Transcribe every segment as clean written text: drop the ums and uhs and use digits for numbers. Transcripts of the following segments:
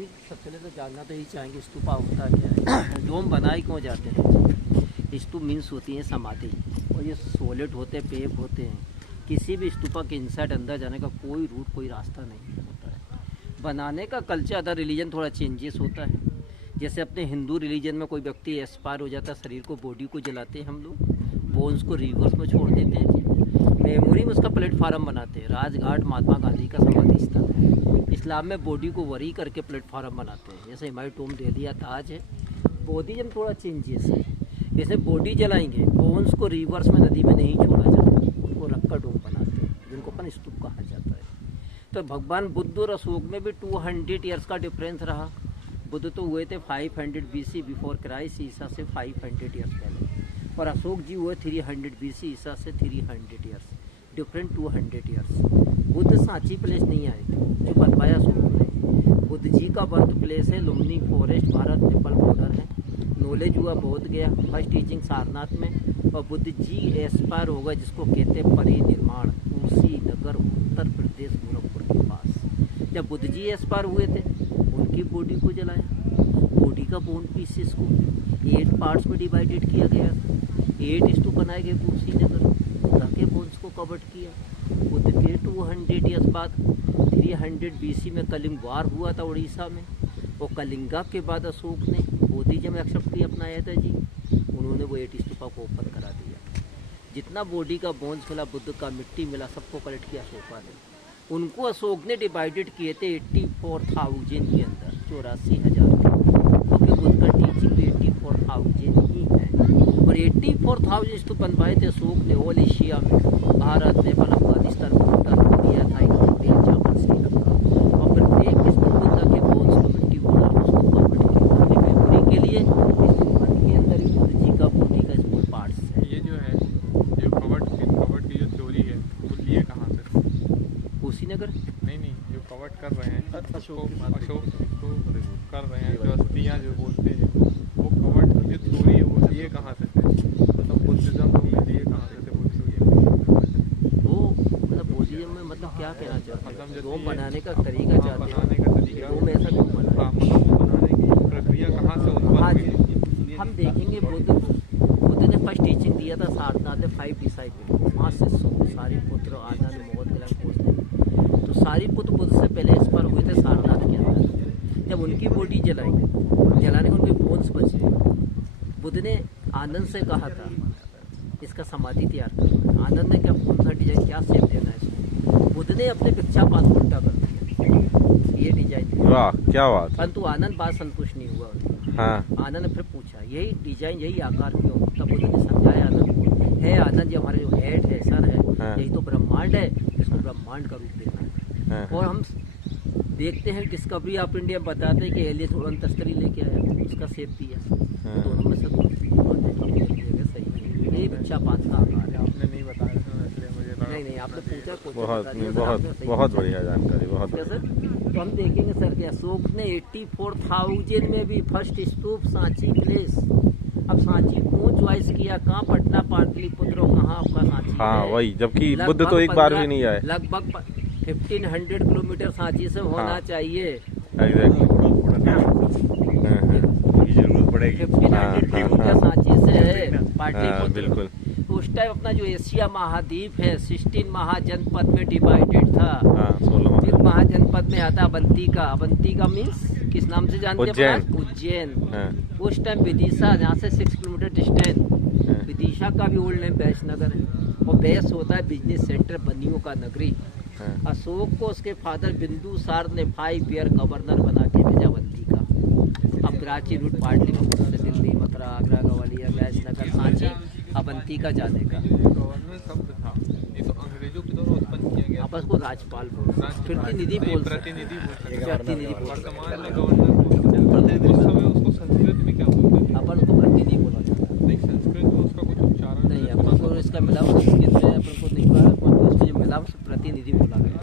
अभी सबसे पहले तो जानना तो यही चाहेंगे स्तूपा होता क्या है, डोम बनाए क्यों जाते हैं। स्तूप मीन्स होती है समाधि, और ये सॉलिड होते हैं, पेव होते हैं। किसी भी स्तूपा के इनसाइड अंदर जाने का कोई रूट, कोई रास्ता नहीं होता है। बनाने का कल्चर अदर रिलीजन थोड़ा चेंजेस होता है। जैसे अपने हिंदू रिलीजन में कोई व्यक्ति एक्सपायर हो जाता है, शरीर को, बॉडी को जलाते हैं हम लोग, बोन्स को रिवर्स में छोड़ देते हैं, मेमोरी में उसका प्लेटफार्म बनाते हैं। राजघाट महात्मा गांधी का समाधि स्थल है। इस्लाम में बॉडी को वरी करके प्लेटफार्म बनाते हैं। जैसे हमारी टोम दिल्ली या ताज है, बॉडी में थोड़ा चेंजेस है। जैसे बॉडी जलाएंगे, बोन्स को रिवर्स में नदी में नहीं छोड़ा जाता, उनको रखकर डोम बनाते हैं, जिनको अपन स्तूप कहा जाता है। तो भगवान बुद्ध और अशोक में भी 200 ईयर्स का डिफरेंस रहा। बुद्ध तो हुए थे 500 BC बिफोर क्राइस्ट, ईसा से 500 ईयर्स पहले, और अशोक जी हुए 300 BC, ईसा से 300 years different, 200 years. Buddha Sanchi place नहीं आए थे जो बनवाया अशोक ने। बुद्ध जी का बर्थ प्लेस है लुम्बिनी फॉरेस्ट, भारत नेपाल बॉर्डर है। नॉलेज हुआ बोध गया, फर्स्ट टीचिंग सारनाथ में, और बुद्ध जी एक्सपायर हो गए, जिसको कहते हैं परिनिर्माण, उसी नगर उत्तर प्रदेश गोरखपुर के पास। जब बुद्ध जी एक्सपायर हुए थे, उनकी बॉडी को जलाया। बॉडी का बोन पीसेस को 8 पार्ट्स में डिवाइडेड किया गया, 8 स्तूप बनाए गए उसी नगर, के बोन्स को कवर्ड किया। बुद्ध के 200 ईयर्स बाद 300 BC में कलिंग वार हुआ था उड़ीसा में, और कलिंगा के बाद अशोक ने बौद्धिज्म एक्सेप्ट किया, अपनाया था जी। उन्होंने वो 8 स्तूपा को ओपन करा दिया। जितना बॉडी का बोन्स मिला, बुद्ध का मिट्टी मिला, सबको कलेक्ट किया अशोका ने। उनको अशोक ने डिवाइडेड किए थे 84,000 के अंदर, 84,000 क्योंकि बुद्ध का टीचिंग भी 84,000 ही है। और 84,000 स्तूप बनवाए थे अशोक ने ऑल एशिया में, Bharat, Nepal, Afghanistan, Bhutan, India, Thailand, Japan, Sri Lanka. और प्रत्येक स्तूप बुद्ध के बोन्स को मिट्टी बोला, उसको कवर्ड किया मेमोरी के लिए। स्तूप के अंदर ही बुद्ध जी का बॉडी का स्मॉल पार्ट्स है। ये जो है, जो कवर्ड की जो थ्योरी है, वो लिए कहाँ से? कुशीनगर नहीं, जो कवर्ड कर रहे हैं अशोक को कर रहे हैं, जो अस्थियाँ जो बोलते हैं, वो कवर्ड की जो थ्योरी है वो लिए कहाँ से थे? मतलब बुद्धिज्म में लिए कहाँ से थे वो? मतलब बुद्धिज्म में मतलब क्या कहना चाहते हैं, डोम बनाने का तरीका चाहते हैं, डोम ऐसा क्यों बना? बनाने की प्रक्रिया कहाँ से उत्पन्न हुई? हम देखेंगे बुद्ध ने फर्स्ट टीचिंग दिया था सारनाथ में 5 डिसाइपल, वहाँ से सारिपुत्र, आनंद, मोहन पहुँचते। तो सारिपुत्र बुद्ध से पहले एक्सपायर हुए थे सारनाथ के अंदर। जब उनकी बॉडी जलाने को उनके बोन्स बचे, बुद्ध ने आनंद से कहा था इसका समाधि तैयार करना। आनंद ने क्या, कौन सा डिजाइन, क्या शेप देना है इसको, बुद्ध ने अपने पिक्चर पास उल्टा कर दिया, ये डिजाइन। वाह क्या बात। परंतु आनंद बात संतुष्ट नहीं हुआ। हाँ। आनंद ने फिर पूछा यही डिजाइन, यही आकार क्यों? तब बुद्ध ने समझाया आनंद को, है आनंद, जो हमारे जो हेड है, सर है, हाँ। यही तो ब्रह्मांड है, इसको ब्रह्मांड का रूप देना है। हाँ। और हम देखते हैं डिस्कवरी ऑफ इंडिया बताते हैं कि एलियन थोड़ा तस्करी लेके आया, उसका शेप दिया। हाँ। दोनों में से सही है, यही बच्चा पास का आकार है। आपने नहीं बताया इसलिए मुझे लगा। नहीं, आपने पूछा कुछ, बहुत बढ़िया जानकारी, बहुत सर। तो हम देखेंगे सर कि अशोक ने 84,000 में भी फर्स्ट स्तूप सांची प्लेस। अब सांची क्यों चॉइस किया, कहाँ पटना, पाटलिपुत्र, कहाँ आपका सांची? हाँ वही, जबकि बुद्ध तो एक बार भी नहीं आए। लगभग 1500 किलोमीटर सांची से होना चाहिए। एग्जैक्टली, जरूरत पड़ेगी। 1500 किलोमीटर सांची से है पाटलिपुत्र। बिल्कुल। उस टाइम अपना जो एशिया महाद्वीप है 16 महाजनपद में डिवाइडेड था। 16 फिर महाजनपद में आता अवंतिका। अवंतिका मीन्स किस नाम से जानते हैं? उज्जैन। उस टाइम विदिशा, जहाँ से 6 किलोमीटर डिस्टेंस, विदिशा का भी ओल्ड नेम बैसनगर है, और बैस होता है बिजनेस सेंटर, बनियों का नगरी। अशोक को उसके फादर बिंदुसार ने 5 ईयर गवर्नर बना के भेजा अवंतिका। अब कराची रूट पाटलिपुत्र से दिल्ली, मथुरा, आगरा, ग्वालियर, बैसनगर, सांची, अवंतिका जाने का। गवर्नर शब्द था, ये तो अंग्रेजों के द्वारा उत्पन्न किया गया। आपस को राज्यपाल बोलते, प्रतिनिधि बोलते, प्रतिनिधि वर्तमान में गवर्नर, उस समय उसको संस्कृत में क्या बोलते थे? अपन को प्रतिनिधि बोला जाता है। नहीं, संस्कृत में उसका कुछ उच्चारण नहीं, अपन को इसका मिला संस्कृत में अपन को नहीं पड़ा, अपन को इसको जो मिला प्रतिनिधि बोला गया।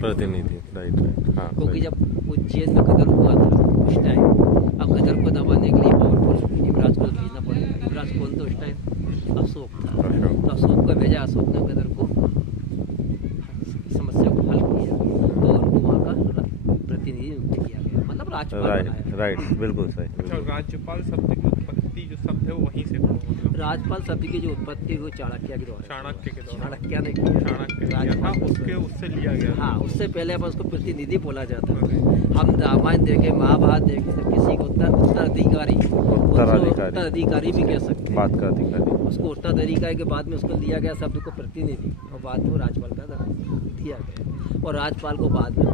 प्रतिनिधि, राइट। हाँ, क्योंकि जब उज्जैन में गदर हुआ था उस टाइम, अब गदर को दबाने के लिए पावरफुल युवराज को भेजना पड़ेगा। युवराज कौन था उस टाइम? अशोक था। तो अशोक को भेजा, अशोक ने गदर को समस्या को हल किया, तो उनको वहाँ का प्रतिनिधि नियुक्त किया गया। मतलब राजपाल राइट बनाया। राइट, बिल्कुल सही, अच्छा, बिल्कुल। राज्यपाल शब्द की उत्पत्ति जो शब्द है वो वहीं से हुआ, मतलब राजपाल शब्द की जो उत्पत्ति है वो चाणक्य के द्वारा, चाणक्य के द्वारा, चाणक्य ने किया। चाणक्य ने किया था, उसके उससे लिया गया था। हाँ, उससे पहले अपन उसको प्रतिनिधि बोला जाता था। Okay. हम रामायण देखे, महाभारत देखे, तो किसी को उत्तराधिकारी उत्तराधिकारी भी कह सकते हैं। बात का अधिकारी। उसको उत्तराधिकारी के बाद में उसको लिया गया शब्द को प्रतिनिधि, और बाद में वो राजपाल का दिया गया, और राजपाल को बाद में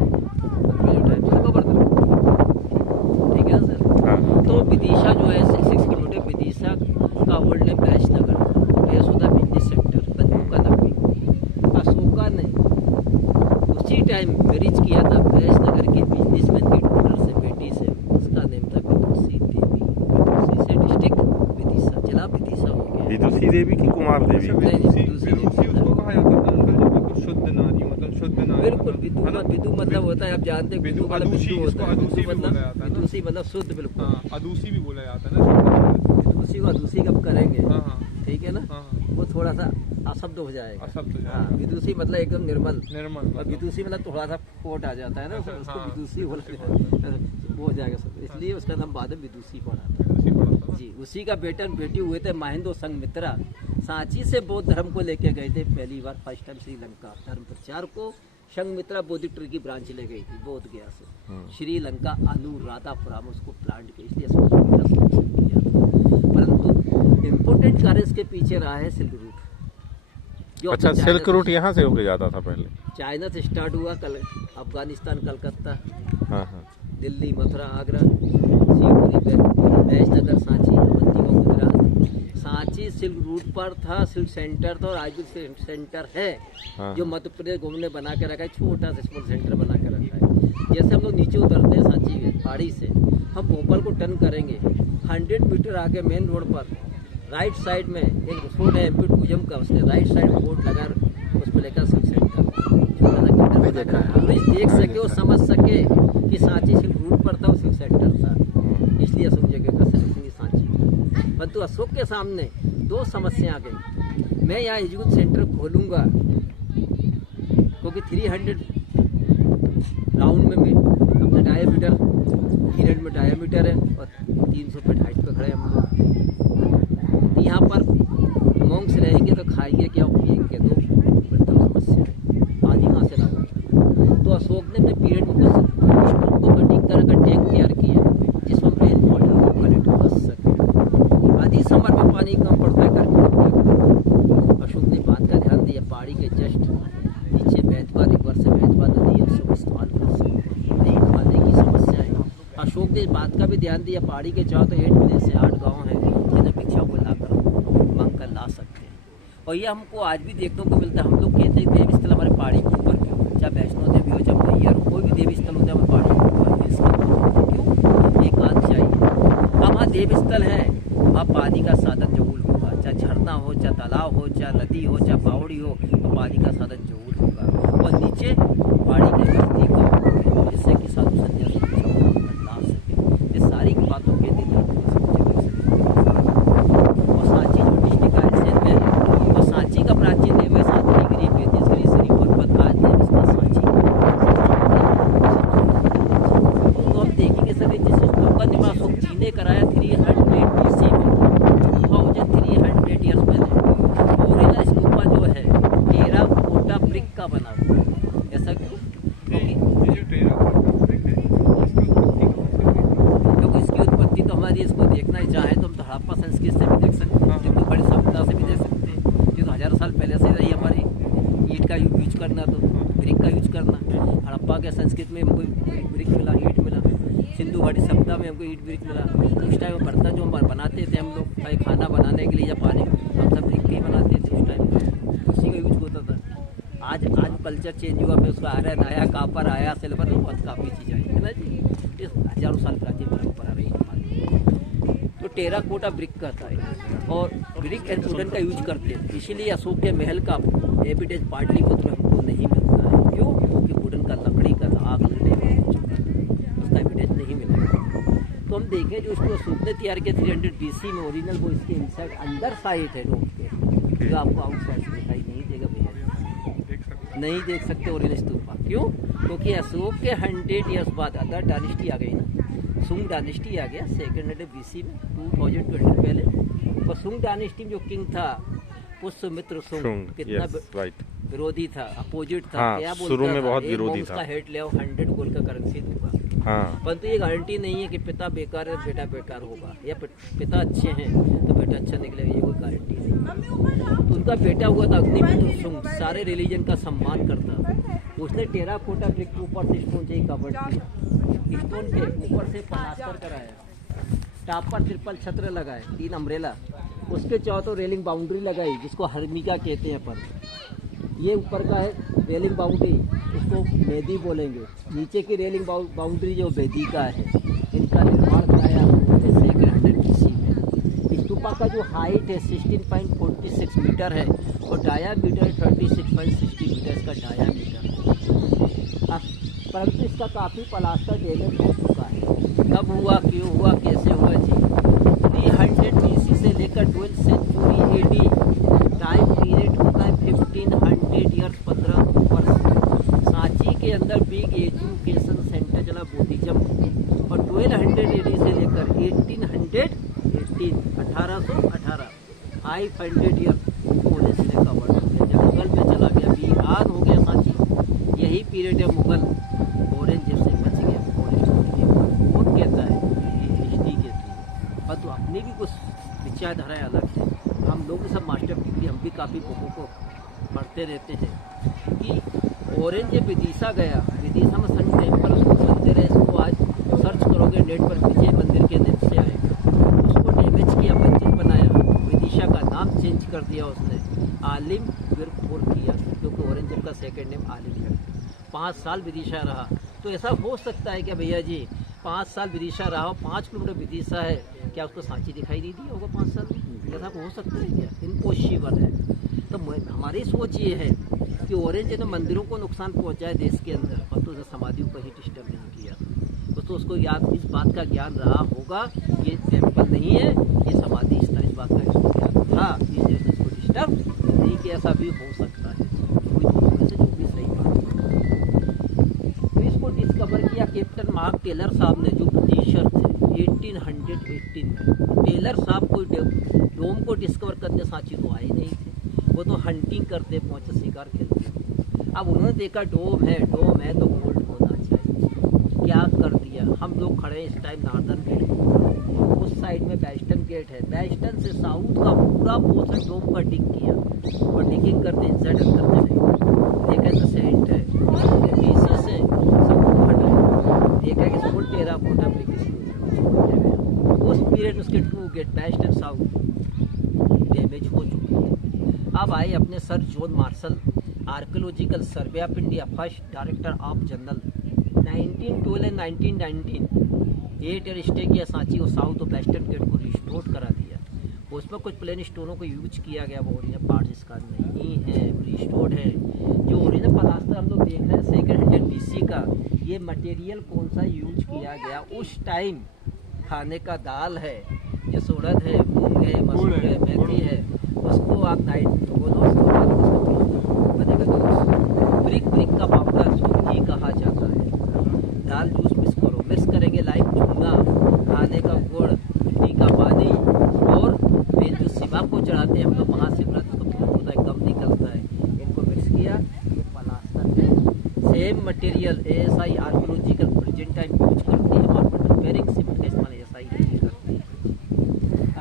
ठीक है सर। हाँ, तो विदिशा जो है 6 किलोमीटर, विदिशा का ओल्ड नेम बैशनगर, बेस होता है बिजनेस सेंटर, बंदूका नगरी। अशोका ने उसी टाइम मैरिज किया था बैशनगर के बिजनेसमैन की डॉटर से, बेटी से। उसका नेम था विदुषी देवी। विदुषी से डिस्ट्रिक्ट विदिशा, जिला विदिशा हो गया। विदुषी देवी की कुमार देवी? अच्छा, विदुषी उसको कहा जाता था अंकल, जो बिल्कुल शुद्ध नारी, मतलब शुद्ध नारी। बिल्कुल, विदु मतलब होता है, आप जानते हैं विदु मतलब अदूषी, बिंदु होता है। उसको अदूषी भी मतलब बोला जाता है ना। विदुषी मतलब शुद्ध, बिल्कुल। हाँ, अदूषी भी बोला जाता है ना। विदुषी को अदूषी कब करेंगे, हाँ हाँ ठीक है ना, हाँ, वो थोड़ा सा अशब्द हो जाएगा। अशब्द हो हाँ, जाएगा। विदुषी मतलब एकदम निर्मल, निर्मल, और विदुषी मतलब थोड़ा सा खोट आ जाता है ना, अच्छा, उसको हाँ, विदुषी विदुषी वो हो जाएगा सब, इसलिए उसका नाम बाद में विदुषी पड़ा था। विदुषी पढ़ा था। जी, उसी का बेटी हुए थे महेंद्र संघमित्रा। सांची से बौद्ध धर्म को लेके गए थे पहली बार, फर्स्ट टाइम श्रीलंका धर्म प्रचार को। संघमित्रा बौद्ध ट्री की ब्रांच ले गई थी बोध गया से श्रीलंका, अनुराधापुरम उसको प्लांट के, इसलिए संघमित्रा से किया था। परंतु इम्पोर्टेंट कार्य इसके पीछे रहा है सिल्क रूट। जो अच्छा, अपने सिल्क चाइना रूट यहाँ से होके जाता था पहले? चाइना से स्टार्ट हुआ, अफगानिस्तान, कलकत्ता, हाँ हाँ, दिल्ली, मथुरा, आगरा, शिवपुरी, बैजनगर, सांची, अवंतिका, गुजरात। सांची सिल्क रूट पर था, सिल्क सेंटर था, और आज भी सिल्क सेंटर है। हाँ, जो मध्य प्रदेश घूमने बना के रखा है, छोटा सा स्मॉल सेंटर बना के रखा है। जैसे हम लोग नीचे उतरते हैं सांची में पहाड़ी से, हम भोपाल को टर्न करेंगे, 100 मीटर आगे मेन रोड पर राइट साइड में एक रोड है एमपी टूरिज्म का, उसके राइट साइड में बोर्ड लगा, उस पर लेकर सिल्क सेंटर, देख सके और समझ सके कि सांची सिल्क रूट पर था, सिल्क सेंटर था, इसलिए समझे कि सांची। परंतु अशोक के सामने दो समस्या आ गई। मैं यहाँ एजुकेशन सेंटर खोलूंगा क्योंकि 300 राउंड में अपने डायमीटर, 300 में डायमीटर है, और 300 फीट हाइट पे खड़े हम लोग। तो यहाँ पर मॉन्क्स रहेंगे तो खाएंगे क्या, पिएंगे? दो बड़ी समस्या है, पानी कहाँ से लाओगे? तो अशोक ने अपने पीरियड में को कटिंग कर टैंक तैयार किया जिसमें रेन वाटर कलेक्ट कर सके। आधी समर में पानी कम पड़ता है, गर्मी। अशोक ने बात का ध्यान दिया, पहाड़ी के जस्ट नीचे बेतवा रिवर से बेतवा नदी है, उसको इस्तेमाल कर सकते। नहीं खाने की समस्या है, अशोक ने इस बात का भी ध्यान दिया, पहाड़ी के चारों तो 8 बजे से 8 गाँव हैं जिन्हें भिक्षा को लाकर मांग कर ला सकते हैं। और ये हमको आज भी देखने को मिलता है। हम लोग कहते हैं देवी स्थल हमारे पहाड़ी के ऊपर क्यों, चाहे वैष्णो देवी हो, चाहे मैया हो, कोई भी देवी स्थल होता है हमारे पहाड़ी के ऊपर, इसका क्यों? एक बात चाहिए, अब वहाँ देवी स्थल है, वहाँ पानी का साधन जरूर होगा, चाहे झरना हो, चाहे तालाब हो, चाहे नदी हो, चाहे बावड़ी हो, तो पानी का साधन जरूर होगा। और नीचे पहाड़ी के नजदीक हो, जिससे कि साधु संन्यासी ला सके। ये सारी बातों के दिन और सांची जो डिस्ट्रिक्ट रायसेन में है, और सांची का प्राचीन नेम है सातवीगिरी, पैंतीसगिरी, श्री पर्वत, आज नेम इसका सांची। तो हम देखेंगे सर, जिस स्तूपा निर्माण अशोक जी ने कराया 300 BC में, 2300 ईयर्स पहले। ओरिजिनल स्तूपा जो है टेराकोटा ब्रिक का बना हुआ है। ऐसा क्यों? ये जो टेराकोटा ब्रिक है, क्योंकि इसकी उत्पत्ति तो हमारी, इसको देखना ही चाहे तो हम तो हड़प्पा संस्कृति से भी देख सकते हैं, जो बड़ी सभ्यता से भी देख सकते हैं, जो तो 1000 साल पहले से रही हमारी। ईंट का यूज करना, तो ब्रिक का यूज करना। हड़प्पा के संस्कृति में हमको ब्रिक मिला, ईंट मिला। सिंधु घाटी सभ्यता में हमको ईंट ब्रिक मिला। उस टाइम में बर्तन जो हम बनाते थे हम लोग, चाहे खाना बनाने के लिए या पानी, हम सब ब्रिक के ही बनाते थे उस टाइम में, उसी का यूज होता था। आज कल्चर चेंज हुआ, फिर उसका आ रहा है नया, कापर आया, सिल्वर, बहुत काफ़ी चीज़ आई है ना जी। इस हजारों साल प्राचीन परंपरा रही हमारी। तो टेराकोटा ब्रिक का था, और ब्रिक एंड वुडन का यूज करते हैं। इसीलिए अशोक के महल का एविडेंस पाटलिपुत्र में हमको नहीं मिलता है। क्यों? क्योंकि वुडन का, लकड़ी का आग लगने में उसका एविडेंस नहीं मिलेगा। तो हम देखें जो उसको अशोक ने तैयार किया 300 BC में, ओरिजिनल वो इसके इनसाइड अंदर साइड है रोड के, जो आपको आउटसाइड से दिखाई नहीं देगा भैया, नहीं देख सकते ओरिजिनल स्तूपा। क्यों? क्योंकि अशोक के 100 ईयर्स बाद अदर डायनेस्टी आ गई ना, सुंग डायनेस्टी आ गया 200 BC में 2020 पहले। और सुंग डायनेस्टी में जो किंग था पुष्यमित्र सुंग, कितना राइट विरोधी था, अपोजिट था। हाँ, क्या शुरू में बहुत विरोधी था। का हेड ले आओ 100 गोल्ड का करेंसी दूंगा। हाँ परंतु ये गारंटी नहीं है कि पिता बेकार है बेटा बेकार होगा, या पिता अच्छे हैं तो बेटा अच्छा निकलेगा, ये कोई गारंटी नहीं है। तो उनका बेटा हुआ था अग्निमित्र सुंग, सारे रिलीजन का सम्मान करता था। उसने टेराकोटा ब्रिक के ऊपर से स्टोन से कवर किया, स्टोन के ऊपर से प्लास्टर कराया, टॉप पर ट्रिपल छत्र लगाए, 3 अम्ब्रेला, उसके चौथों रेलिंग बाउंड्री लगाई जिसको हर्मिका कहते हैं अपन। ये ऊपर का है रेलिंग बाउंड्री, इसको बेदी बोलेंगे। नीचे की रेलिंग बाउंड्री जो बेदी का है, इनका निर्माण कराया 100 BC में। स्तूपा का जो हाइट है 16.46 मीटर है और डायामीटर 36.60 मीटर इसका डायामीटर है। परंतु इसका काफ़ी प्लास्टर डैमेज हो चुका है। कब हुआ, क्यों हुआ, कैसे हुआ जी? 300 BC से लेकर 12th century AD time period होता है 1500 ईयर्स, 15 वर्ष। सांची के अंदर बिग एजुकेशन सेंटर चला बुद्धिज्म, और 1200 AD से लेकर 1818 500 ईयर्स पुलिस ने कवर किया, जंगल में चला गया, वीरान हो गया सांची। यही पीरियड है मुगल औरंगजेब से बच गया। कौन कहता है? हिस्ट्री कहती है। पर तो अपनी भी कुछ विचारधाराएं अलग है। हम लोग सब मास्टर डिग्री, हम भी काफ़ी बुकों को पढ़ते रहते हैं कि औरंगजेब विदिशा गया, विदिशा में सन टेम्पल उसको मंदिर है, इसको आज सर्च करोगे नेट पर विजय मंदिर के नाम से आएगा। उसको डैमेज किया, मंदिर बनाया, विदिशा का नाम चेंज कर दिया उसने, आलिम गिरफ्तार किया, क्योंकि औरंगजेब का सेकेंड नेम आलिम है। 5 साल विदिशा रहा। तो ऐसा हो सकता है क्या भैया जी, 5 साल विदिशा रहा हो, 5 किलोमीटर विदिशा है, क्या उसको सांची दिखाई नहीं दिया होगा 5 साल में? ऐसा हो सकता है क्या? इम्पॉसिबल है। तो हमारी सोच ये है कि औरंगजेब ने मंदिरों को नुकसान पहुंचाया देश के अंदर, पर तो समाधियों को ही डिस्टर्ब नहीं किया। तो उसको याद, इस बात का ज्ञान रहा होगा ये टेम्पल नहीं है, ये समाधि स्थल, इस बात का इसको ज्ञान था, इसलिए इसको डिस्टर्ब नहीं किया। ऐसा भी हो सकता है, जो भी सही बात है। तो इसको डिस्कवर किया कैप्टन मार्क टेलर साहब ने, जो ब्रिटिशर थे 1818 में। टेलर साहब कोई डोम को डिस्कवर करने सांची तो आए नहीं थे, वो तो हंटिंग करते पहुंचे, शिकार खेलते। अब उन्होंने देखा डोम है तो गोल्ड होना चाहिए। क्या कर दिया, हम लोग खड़े इस टाइम नार्दर्न गेट पर, उस साइड में वेस्टर्न गेट है, वेस्टर्न से साउथ का पूरा पोर्शन डोम का डिग किया, और डिगिंग करते इंसर्ट करते थे। देखा तो सेंट है, BC से सब हटाया, देखा कि स्कूल टेराकोटा पे किसी उस पीरियड उसके 2 gate west and south damage हो चुके हैं। अब आए अपने sir John Marshall, archaeological survey of India, first director of general, 1912 and 1919 8 year stay किया सांची और साउथ और वेस्टर्न गेट को रिस्टोर करा दिया। उसमें कुछ प्लेन स्टोनों को यूज किया गया, वो ओरिजिनल पार्ट इसका नहीं है, रिस्टोर्ड है। जो ओरिजिनल प्लास्टर हम लोग देख रहे हैं 200 BC का, ये मटेरियल कौन सा यूज किया गया उस टाइम? खाने का दाल है, जैसे उड़द है, मूंग है, मसूर है, मेथी है, उसको आप नाइट बोलो, उसके बाद उसको बनेगा ब्रिक का पाउडर, जो घी कहा जाता है। दाल जूस मिक्स करेंगे, लाइक चूना, खाने का गुड़, मिट्टी का पानी, और बेल जो शिवा को चढ़ाते हैं हम लोग महाशिवरात्रि, उसको होता है कम निकलता है, इनको मिक्स किया, ये प्लास्टर है। Same material ASI archaeological present time use करती है, मार्बल रिपेयरिंग सीमेंट का इस्तेमाल ASI नहीं करती है।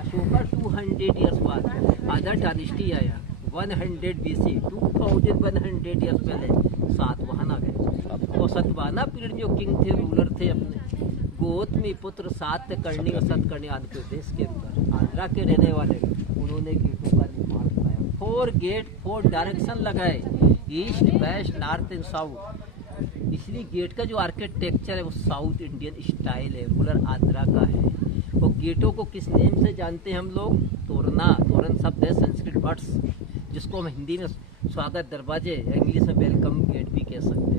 अशोका 200 ईयर्स बाद अदर डायनेस्टी आया 100 BC, 2100 ईयर्स पहले सातवाहन आ गए। और सातवाहना पीरियड जो किंग थे, रूलर थे अपने, गौतमी पुत्र सातकर्णी और सतकर्णी आंध्र प्रदेश के अंदर, आंध्रा के रहने वाले, उन्होंने गेटों का निर्माण कराया। 4 गेट 4 डायरेक्शन लगाए, east west north and south. इसलिए गेट का जो आर्किटेक्चर है वो साउथ इंडियन स्टाइल है, रूलर आंध्रा का है। और गेटों को किस नेम से जानते हैं हम लोग? तोरना, तोरण शब्द है संस्कृत वर्ड्स, जिसको हम हिंदी में स्वागत दरवाजे, इंग्लिश में वेलकम गेट भी कह सकते हैं।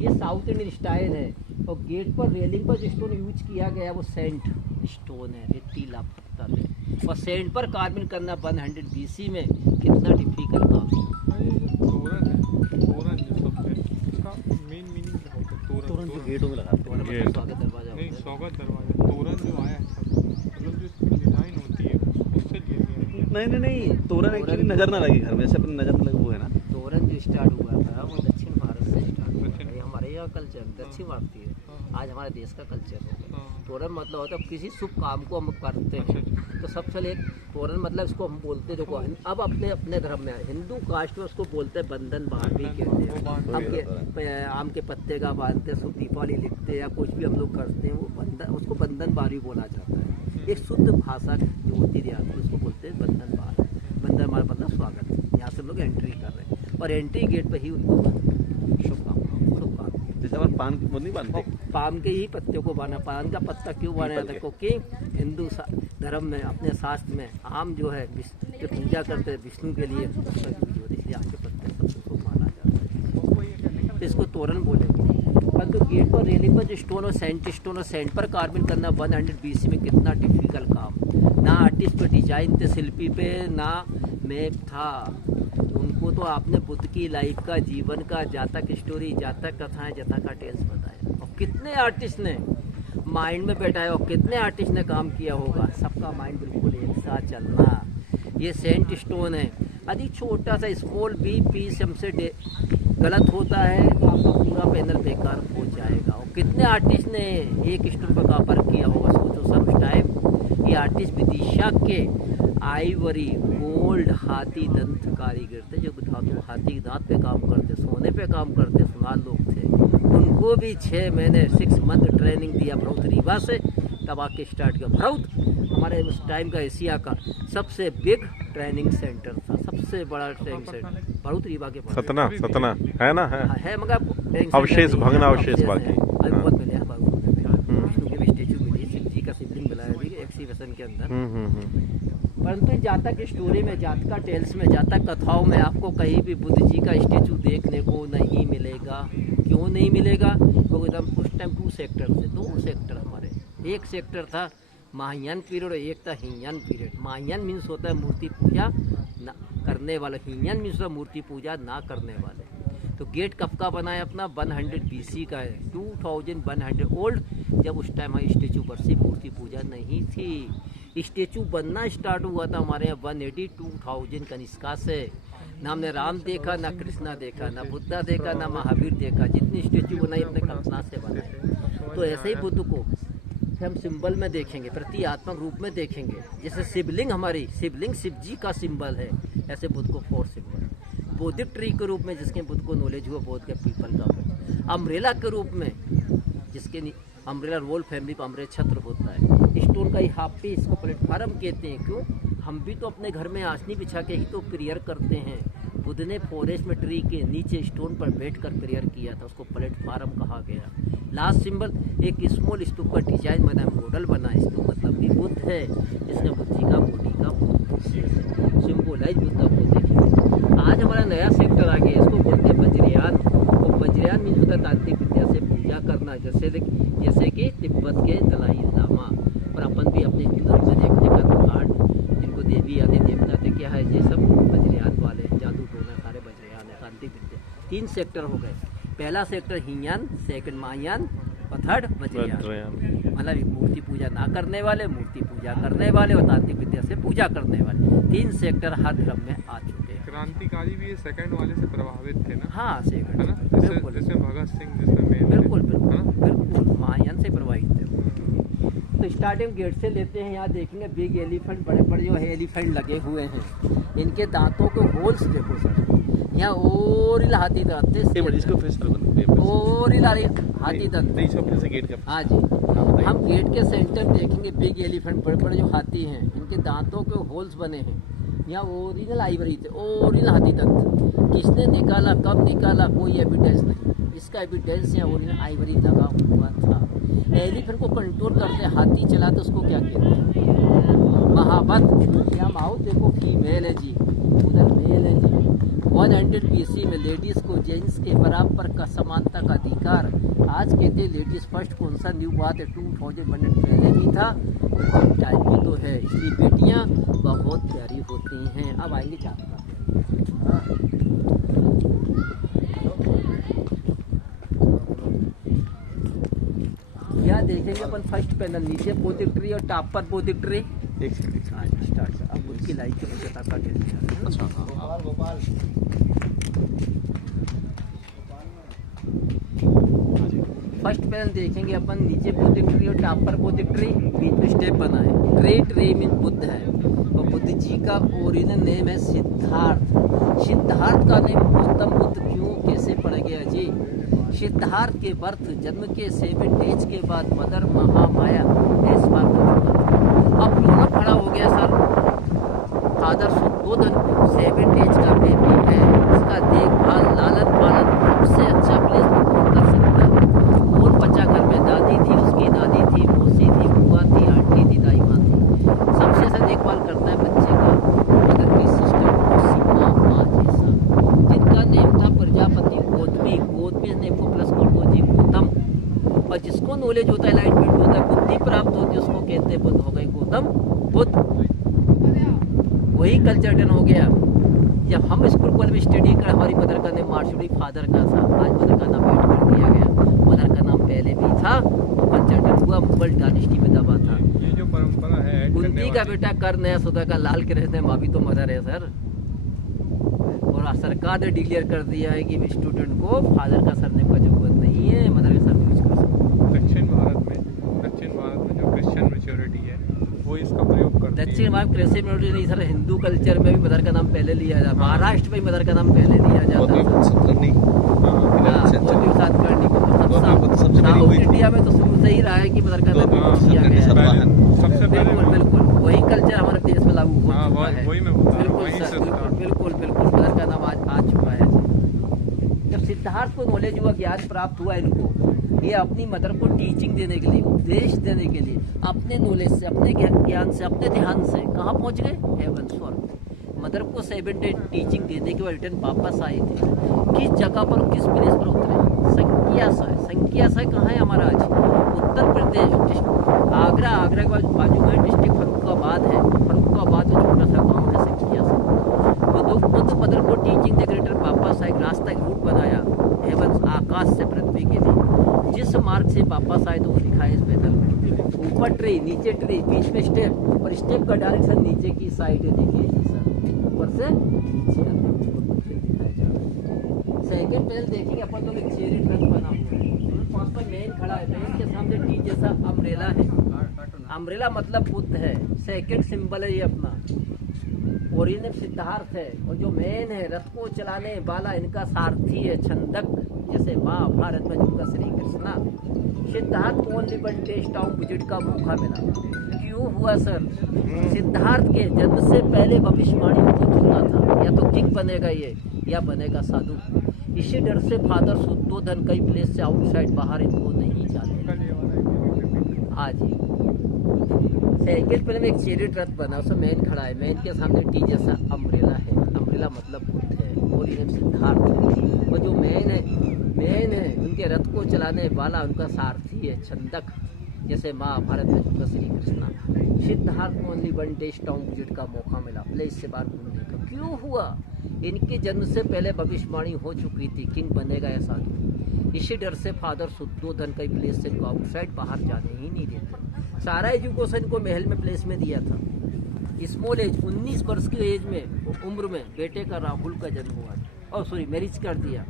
ये साउथ इंडियन स्टाइल है। और गेट पर रेलिंग पर जो स्टोन यूज किया गया वो सेंट स्टोन है, रेतीला पत्थर है। और सेंट पर कार्विंग करना 100 BC में कितना डिफिकल्ट काम है। तोरण है, तोरण जो शब्द है इसका मेन मीनिंग क्या होता है? तोरण जो गेटों में लगाते हैं, गेट। स्वागत दरवाजा नहीं, होता है। स्वागत दरवाजा तोरण जो आया है सब, मतलब जो इसकी डिजाइन होती है उससे लिया गया है। नहीं तोरण एक्चुअली नजर ना लगे घर में, ऐसे अपने नजर ना लगे वो है ना। तोरण जो स्टार्ट हुआ था वो दक्षिण भारत से स्टार्ट हुआ था। ये हमारे यहाँ कल्चर दक्षिण भारतीय है, आज हमारे देश का कल्चर हो गया। तोरण मतलब होता है किसी शुभ काम को हम करते हैं तो सबसे पहले तोरण मतलब इसको हम बोलते हैं, देखो अब अपने अपने धर्म में हिंदू कास्ट में उसको बोलते हैं बंधन बार भी कहते हैं। हम आम के पत्ते का बांधते हैं, शुभ दीपावली लिखते हैं या कुछ भी हम लोग करते हैं, वो बंधन, उसको बंधन बार भी बोला जाता है। एक शुद्ध भाषा जो होती है उसको बोलते हैं बंधन बार। बंधन बार मतलब स्वागत, यहाँ से हम लोग एंट्री कर रहे हैं और एंट्री गेट पे ही उनको शुभकामनाएं। जैसे हमारे पान वो नहीं बांधते, पान के ही पत्ते को बांधा। पान का पत्ता क्यों बांधा जाता है? क्योंकि हिंदू धर्म में अपने शास्त्र में आम जो है जो पूजा करते हैं विष्णु के लिए उसका यूज होता है, इसलिए आम के पत्ते सबको माना जाता है, इसको तोरण बोलेंगे। परंतु गेट पर रेलिंग पर जो स्टोन और सेंट पर कार्विंग करना 100 BC में कितना डिफिकल्ट काम। ना आर्टिस्ट पे डिजाइन थे, शिल्पी पे ना मैप था, उनको तो आपने बुद्ध की लाइफ का, जीवन का, जातक स्टोरी, जातक कथाएं, जातक का टेल्स बताया। और कितने आर्टिस्ट ने माइंड में बैठाया और कितने आर्टिस्ट ने काम किया होगा, सबका माइंड बिल्कुल एक साथ चलना। ये सेंट स्टोन है, अधिक छोटा सा स्मॉल भी पीस हमसे गलत होता है तो आपका पूरा पैनल बेकार हो जाएगा। और कितने आर्टिस्ट ने एक स्टोन पर काम पर किया होगा, सोचो सब उस टाइम। ये आर्टिस्ट विदिशा के आइवरी गोल्ड हाथी दंत कारीगर थे, जो धातु हाथी के दांत पे काम करते, सोने पे काम करते, सुनार लोग थे। उनको भी 6 महीने 6 मंथ ट्रेनिंग दिया भरौत रीवा से, तब आके स्टार्ट किया। भरौत हमारे उस टाइम का एशिया का सबसे बिग ट्रेनिंग सेंटर था, सबसे बड़ा ट्रेनिंग सेंटर भरौत रीवा के पास। सतना है ना, है मगर अवशेष भग्न अवशेष बाकी अभी बहुत मिले हैं, विष्णु के भी स्टेचू मिली, शिव जी का शिवलिंग मिला है एक्सीबिशन के अंदर। परंतु जातक स्टोरी में, जातका टेल्स में, जातक कथाओं में आपको कहीं भी बुद्ध जी का स्टेचू देखने को नहीं मिलेगा। क्यों नहीं मिलेगा? क्योंकि उस टाइम 2 सेक्टर थे, 2 सेक्टर हमारे। एक सेक्टर था महायान पीरियड और एक था हीनयान पीरियड। महायान मीन्स होता है मूर्ति पूजा ना करने वाले, हीनयान मीन्स होता है मूर्ति पूजा ना करने वाले। तो गेट कब का बना है अपना? 100 BC का है, 2100 ओल्ड। जब उस टाइम हमारी स्टेचू बरसी, मूर्ति पूजा नहीं थी। स्टेचू बनना स्टार्ट हुआ था हमारे यहाँ 182,000 कनिष्का से। ना हमने राम देखा, ना कृष्णा देखा, ना बुद्धा देखा, ना महावीर देखा। जितनी स्टेचू बनाई अपने कल्पना से बनाई। तो ऐसे ही बुद्ध को हम सिंबल में देखेंगे, प्रतीकात्मक रूप में देखेंगे। जैसे शिवलिंग, हमारी शिवलिंग शिव जी का सिंबल है, ऐसे बुद्ध को 4 सिंबल। बौद्धिक ट्री के रूप में जिसके बुद्ध को नॉलेज हुआ, बौद्ध के पीपल का। अम्ब्रेला के रूप में जिसके अम्ब्रेला रोल फैमिली का अम्ब्रेला छत्र होता है। स्टोन का ही हाफ पीस, इसको प्लेटफार्म कहते हैं। क्यों? हम भी तो अपने घर में आसनी बिछा के ही तो प्रेयर करते हैं। बुद्ध ने फॉरेस्ट में ट्री के नीचे स्टोन पर बैठकर प्रेयर किया था, उसको प्लेटफार्म कहा गया। लास्ट सिंबल एक स्मॉल स्तूप का डिजाइन बना, मॉडल बना। स्तूप मतलब भी बुद्ध है, जिसने बुद्ध जी का बॉडी का सिंबलाइज बुद्ध को देखिए। आज हमारा नया सेक्टर आ गया, इसको बोलते हैं वज्रयान। तो वज्रयान मीन्स होता है तांत्रिक विद्या से पूजा करना, जैसे कि तिब्बत के दलाई लामा। और अपन भी अपने हिंदू धर्म में देखते कर्मकांड, जिनको देवी आदि देवता थे, क्या है ये सब वज्रयान वाले, जादू टोना सारे वज्रयान है, तांत्रिक विद्या। 3 सेक्टर हो गए। पहला सेक्टर हीनयान, सेकंड महायान और थर्ड वज्रयान। मतलब मूर्ति पूजा ना करने वाले, मूर्ति पूजा करने वाले और तांत्रिक विद्या से पूजा करने वाले। 3 सेक्टर हर धर्म में आ चुके हैं। क्रांतिकारी भी ये सेकंड वाले से प्रभावित थे ना? हाँ, सेकंड, है ना? बिल्कुल जैसे भगत सिंह जिसमें मेन बिल्कुल बिल्कुल महायान से प्रभावित थे। तो स्टार्टिंग गेट से लेते हैं, यहाँ देखेंगे बिग एलिफेंट, बड़े बड़े जो है एलिफेंट लगे हुए हैं। इनके दांतों के होल्स देखो सर, यहाँ ओरिल हाथी दांत थे, ओरिल हाथी दांत। हाँ जी, हम गेट के सेंटर देखेंगे बिग एलिफेंट, बड़े बड़े जो हाथी हैं, इनके दांतों के होल्स बने हैं। यहाँ ओरिजिनल आइवरी थे, ओरिजिनल हाथी दंत। किसने निकाला, कब निकाला, कोई एविडेंस नहीं। इसका एविडेंस यहाँ ओरिजिनल आइवरी लगा हुआ था। एलिफेंट को कंट्रोल करते, हाथी चलाते, उसको क्या कहते हैं? महावत। यहाँ माओ देखो फीमेल है जी, उधर मेल है जी। 100 BC में लेडीज को जेंट्स के बराबर का समानता का अधिकार। आज कहते लेडीज फर्स्ट, कौन सा न्यू बात है? 2000 पहले भी था, टाइम भी तो है। इसलिए बेटियाँ बहुत प्यारी होती हैं। अब आएंगे जातका। यह यहाँ देखेंगे अपन फर्स्ट पैनल, नीचे पोथिक ट्री और टॉप पर पोथिक ट्री। एक सेकंड हाँ स्टार्ट कर, अब उसकी लाइट के मुझे तक कैसे। अच्छा हाँ फर्स्ट पैनल देखेंगे अपन, नीचे पोथिक ट्री और टॉप पर पोथिक ट्री, बीच में स्टेप बना है। ट्रे मीन बुद्ध है, और बुद्ध जी का ओरिजिनल नेम है सिद्धार्थ। सिद्धार्थ का नेम गौतम बुद्ध क्यों कैसे पड़ गया जी? सिद्धार्थ के बर्थ जन्म के 7 डेज के बाद मदर महामाया इस बार अब क्यों खड़ा हो गया सर? फादर शुद्धोधन 7 डेज का बेबी है, उसका देखभाल लालन पालन सबसे अच्छा प्लेस में कौन कर सकता है? कौन बच्चा घर में? दादी थी, उसकी दादी थी, मौसी थी, बुआ थी, आंटी थी, दाई माँ थी। सबसे अच्छा देखभाल करता है बच्चे का मदर की सिस्टर माँ जैसा, जिनका नेम था प्रजापति गौतमी। गौतमी नेम को प्लस कर दो जी गौतम। और जिसको नॉलेज होता है, एनलाइटमेंट होता है, बुद्धि प्राप्त होती है, उसको कहते हैं बुद्ध हो गए गौतम बुद्ध। वही कल्चर टर्न हो गया। जब हम स्कूल कॉलेज में स्टडी कर, हमारी मदर का नाम मार्शुडी फादर का था, आज मदर का नाम ऐड कर दिया गया। मदर का नाम पहले भी था, कल्चर टर्न हुआ, मुगल डायनेस्टी में दबा था। ये जो परंपरा है कुंती का बेटा कर नया सौदा का लाल के रहते हैं, माँ भी तो मदर है सर। और सरकार ने डिक्लेयर कर दिया है कि स्टूडेंट को फादर का सरनेम का जरूरत नहीं है, मदर का सरनेम यूज कर सकते हैं। दक्षिण भारत में जो क्रिश्चियन मेच्योरिटी है वो इसका प्रयोग करती है। दक्षिण भारत क्रिश्चियन मेच्योरिटी नहीं सर, हिंदू कल्चर में भी मदर का नाम पहले लिया जाता, महाराष्ट्र में मदर का नाम पहले लिया जाता है। इंडिया में तो शुरू से ही रहा है कि मदर का नाम किया गया है। सबसे बिल्कुल बिल्कुल वही कल्चर हमारे देश में लागू हो हाँ, चुका है। वही मैं बता रहा हूँ, बिल्कुल वहीं सर, से बिल्कुल बिल्कुल मदर का नाम आज आ चुका है। जब सिद्धार्थ को नॉलेज हुआ, ज्ञान प्राप्त हुआ इनको, ये अपनी मदर को टीचिंग देने के लिए, उपदेश देने के लिए, अपने नॉलेज से, अपने ज्ञान से, अपने ध्यान से कहाँ पहुँच गए? हेवन स्वर्ग। मदर को 7 डे टीचिंग देने के बाद रिटर्न वापस आए थे। किस जगह पर, किस प्लेस पर उतरे? संकियासा कहाँ है हमारा आज? उत्तर प्रदेश, आगरा के बाजू में डिस्ट्रिक्ट फरुखाबाद है। फरुखाबाद में छोटा सा गाँव है संकियासा। बुद्ध मदर को टीचिंग देकर रिटर्न वापस आए, रास्ता एक रूट बनाया हेवन, आकाश से पृथ्वी के लिए। जिस मार्ग से वापस आए तो वो लिखा है इस पैनल में। ऊपर ट्री, नीचे ट्री, बीच में स्टेप, और स्टेप का डायरेक्शन नीचे की साइड है। देखिए जी सर, ऊपर से नीचे दिखाया जा रहा है। सेकेंड पैनल देखेंगे अपन तो एक चेरी ट्रक बना हुआ है, पास पर मेन खड़ा है, मेन के सामने टी जैसा अम्ब्रेला है। अम्ब्रेला मतलब बुद्ध है। सेकेंड सिंबल है ये अपना, ओरिजिनल सिद्धार्थ है। और जो मेन है, रथ को चलाने वाला, इनका सारथी है छंदक, जैसे महाभारत में जिनका श्री कृष्णा। सिद्धार्थ को ओनली 1 डे टाउन विजिट का मौका मिला। क्यों हुआ सर? सिद्धार्थ के जन्म से पहले भविष्यवाणी हो चुका था, या तो किंग बनेगा ये, या बनेगा साधु। इसी डर से फादर शुद्धोधन कई प्लेस से आउटसाइड बाहर इनको नहीं जाने। हाँ जी। सेकेंड फिल्म एक चेरिट रथ बना, उसमें मैन खड़ा है, मैन के सामने टी जैसा अम्ब्रेला है। अम्ब्रेला मतलब बुद्ध है, और ये सिद्धार्थ है। और जो मैन है उनके रथ को चलाने वाला, उनका सारथी है छंदक, जैसे महाभारत में जिनका श्री कृष्णा। सिद्धार्थ को ओनली 1 डे टाउन विजिट का मौका मिला, प्लेस से बाहर घूमने का। क्यों हुआ? इनके जन्म से पहले भविष्यवाणी हो चुकी थी, किंग बनेगा या साधु। इसी डर से फादर शुद्धोधन कई प्लेस से इनको आउटसाइड बाहर जाने ही नहीं देते। सारा एजुकेशन को महल में प्लेस में दिया था। स्मॉल एज 19 वर्ष की एज में, उम्र में बेटे का राहुल का जन्म हुआ, और सॉरी मैरिज कर दिया।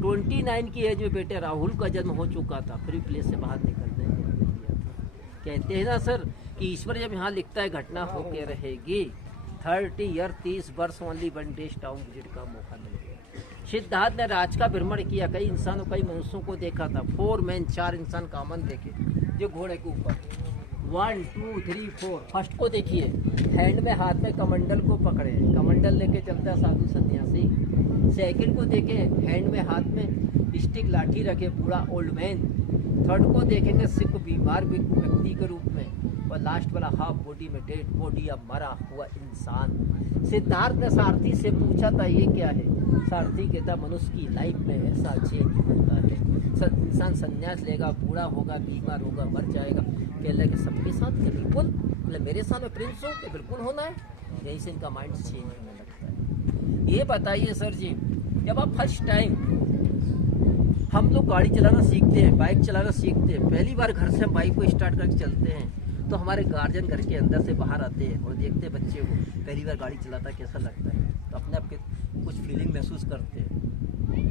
29 की एज में बेटे राहुल का जन्म हो चुका था, फिर प्लेस से बाहर निकलने नहीं दिया था। कहते हैं ना सर कि ईश्वर जब यहाँ लिखता है घटना होके रहेगी। 30 ईयर 30 वर्ष ओनली 1 डे टाउन विजिट का मौका मिल गया। सिद्धार्थ ने राज का भ्रमण किया, कई इंसानों कई मनुष्यों को देखा था। 4 मैन 4 इंसान कॉमन देखे जो घोड़े के ऊपर 1 2 3 4। फर्स्ट को देखिए, हैंड में हाथ में कमंडल को पकड़े, कमंडल लेके चलता है साधु सन्यासी। सेकंड को देखे, हैंड में हाथ में स्टिक लाठी रखे बूढ़ा ओल्ड मैन। थर्ड को देखेंगे सिख बीमार व्यक्ति के रूप में, और लास्ट वाला हाफ बॉडी में डेड बॉडी या मरा हुआ इंसान। सिद्धार्थ ने सारथी से पूछा था ये क्या है? सारथी कहता मनुष्य की लाइफ में ऐसा चेंज होता है, इंसान संन्यास लेगा, बूढ़ा होगा, बीमार होगा, मर जाएगा। कह लगे सबके साथ के बिल्कुल, मतलब मेरे साथ में प्रिंस हो के बिल्कुल होना है। यही से इनका माइंड चेंज होने लगता है। ये बताइए सर जी, जब आप फर्स्ट टाइम हम लोग गाड़ी चलाना सीखते हैं, बाइक चलाना सीखते हैं, पहली बार घर से हम बाइक को स्टार्ट करके चलते हैं तो हमारे गार्जियन घर के अंदर से बाहर आते हैं और देखते हैं बच्चे को पहली बार गाड़ी चलाता कैसा लगता है, तो अपने आप के कुछ फीलिंग महसूस करते हैं,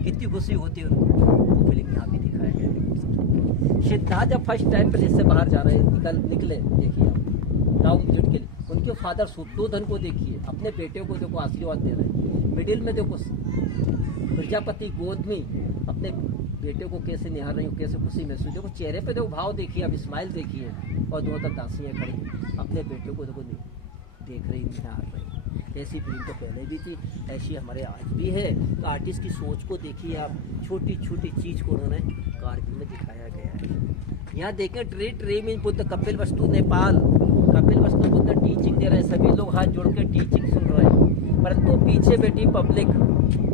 कितनी खुशी होती है उनको, वो फीलिंग यहाँ भी दिखाया गया है। सिद्धार्थ जब फर्स्ट टाइम प्लेस से बाहर जा रहे निकले, देखिए आप टाउन गेट के लिए, उनके फादर शुद्धोधन को देखिए, अपने बेटे को देखो आशीर्वाद दे रहे हैं, मिडिल में देखो प्रजापति गोद में अपने बेटे को कैसे निहार रही हो, कैसे खुशी महसूस, देखो चेहरे पे देखो भाव देखिए, अब स्माइल देखिए, और दो तक दासियाँ खड़ी अपने बेटे को देखो देख रही, निहार रही। ऐसी फिल्म तो पहले भी थी, ऐसी हमारे आज भी है। तो आर्टिस्ट की सोच को देखिए आप, छोटी छोटी चीज को उन्होंने कारगिल में दिखाया गया है। यहाँ देखें ट्रे में बुद्ध, कपिल वस्तु नेपाल, कपिल वस्तु बुद्ध टीचिंग दे रहे हैं, सभी लोग हाथ जोड़ के टीचिंग सुन रहे हैं, परंतु पीछे बैठी पब्लिक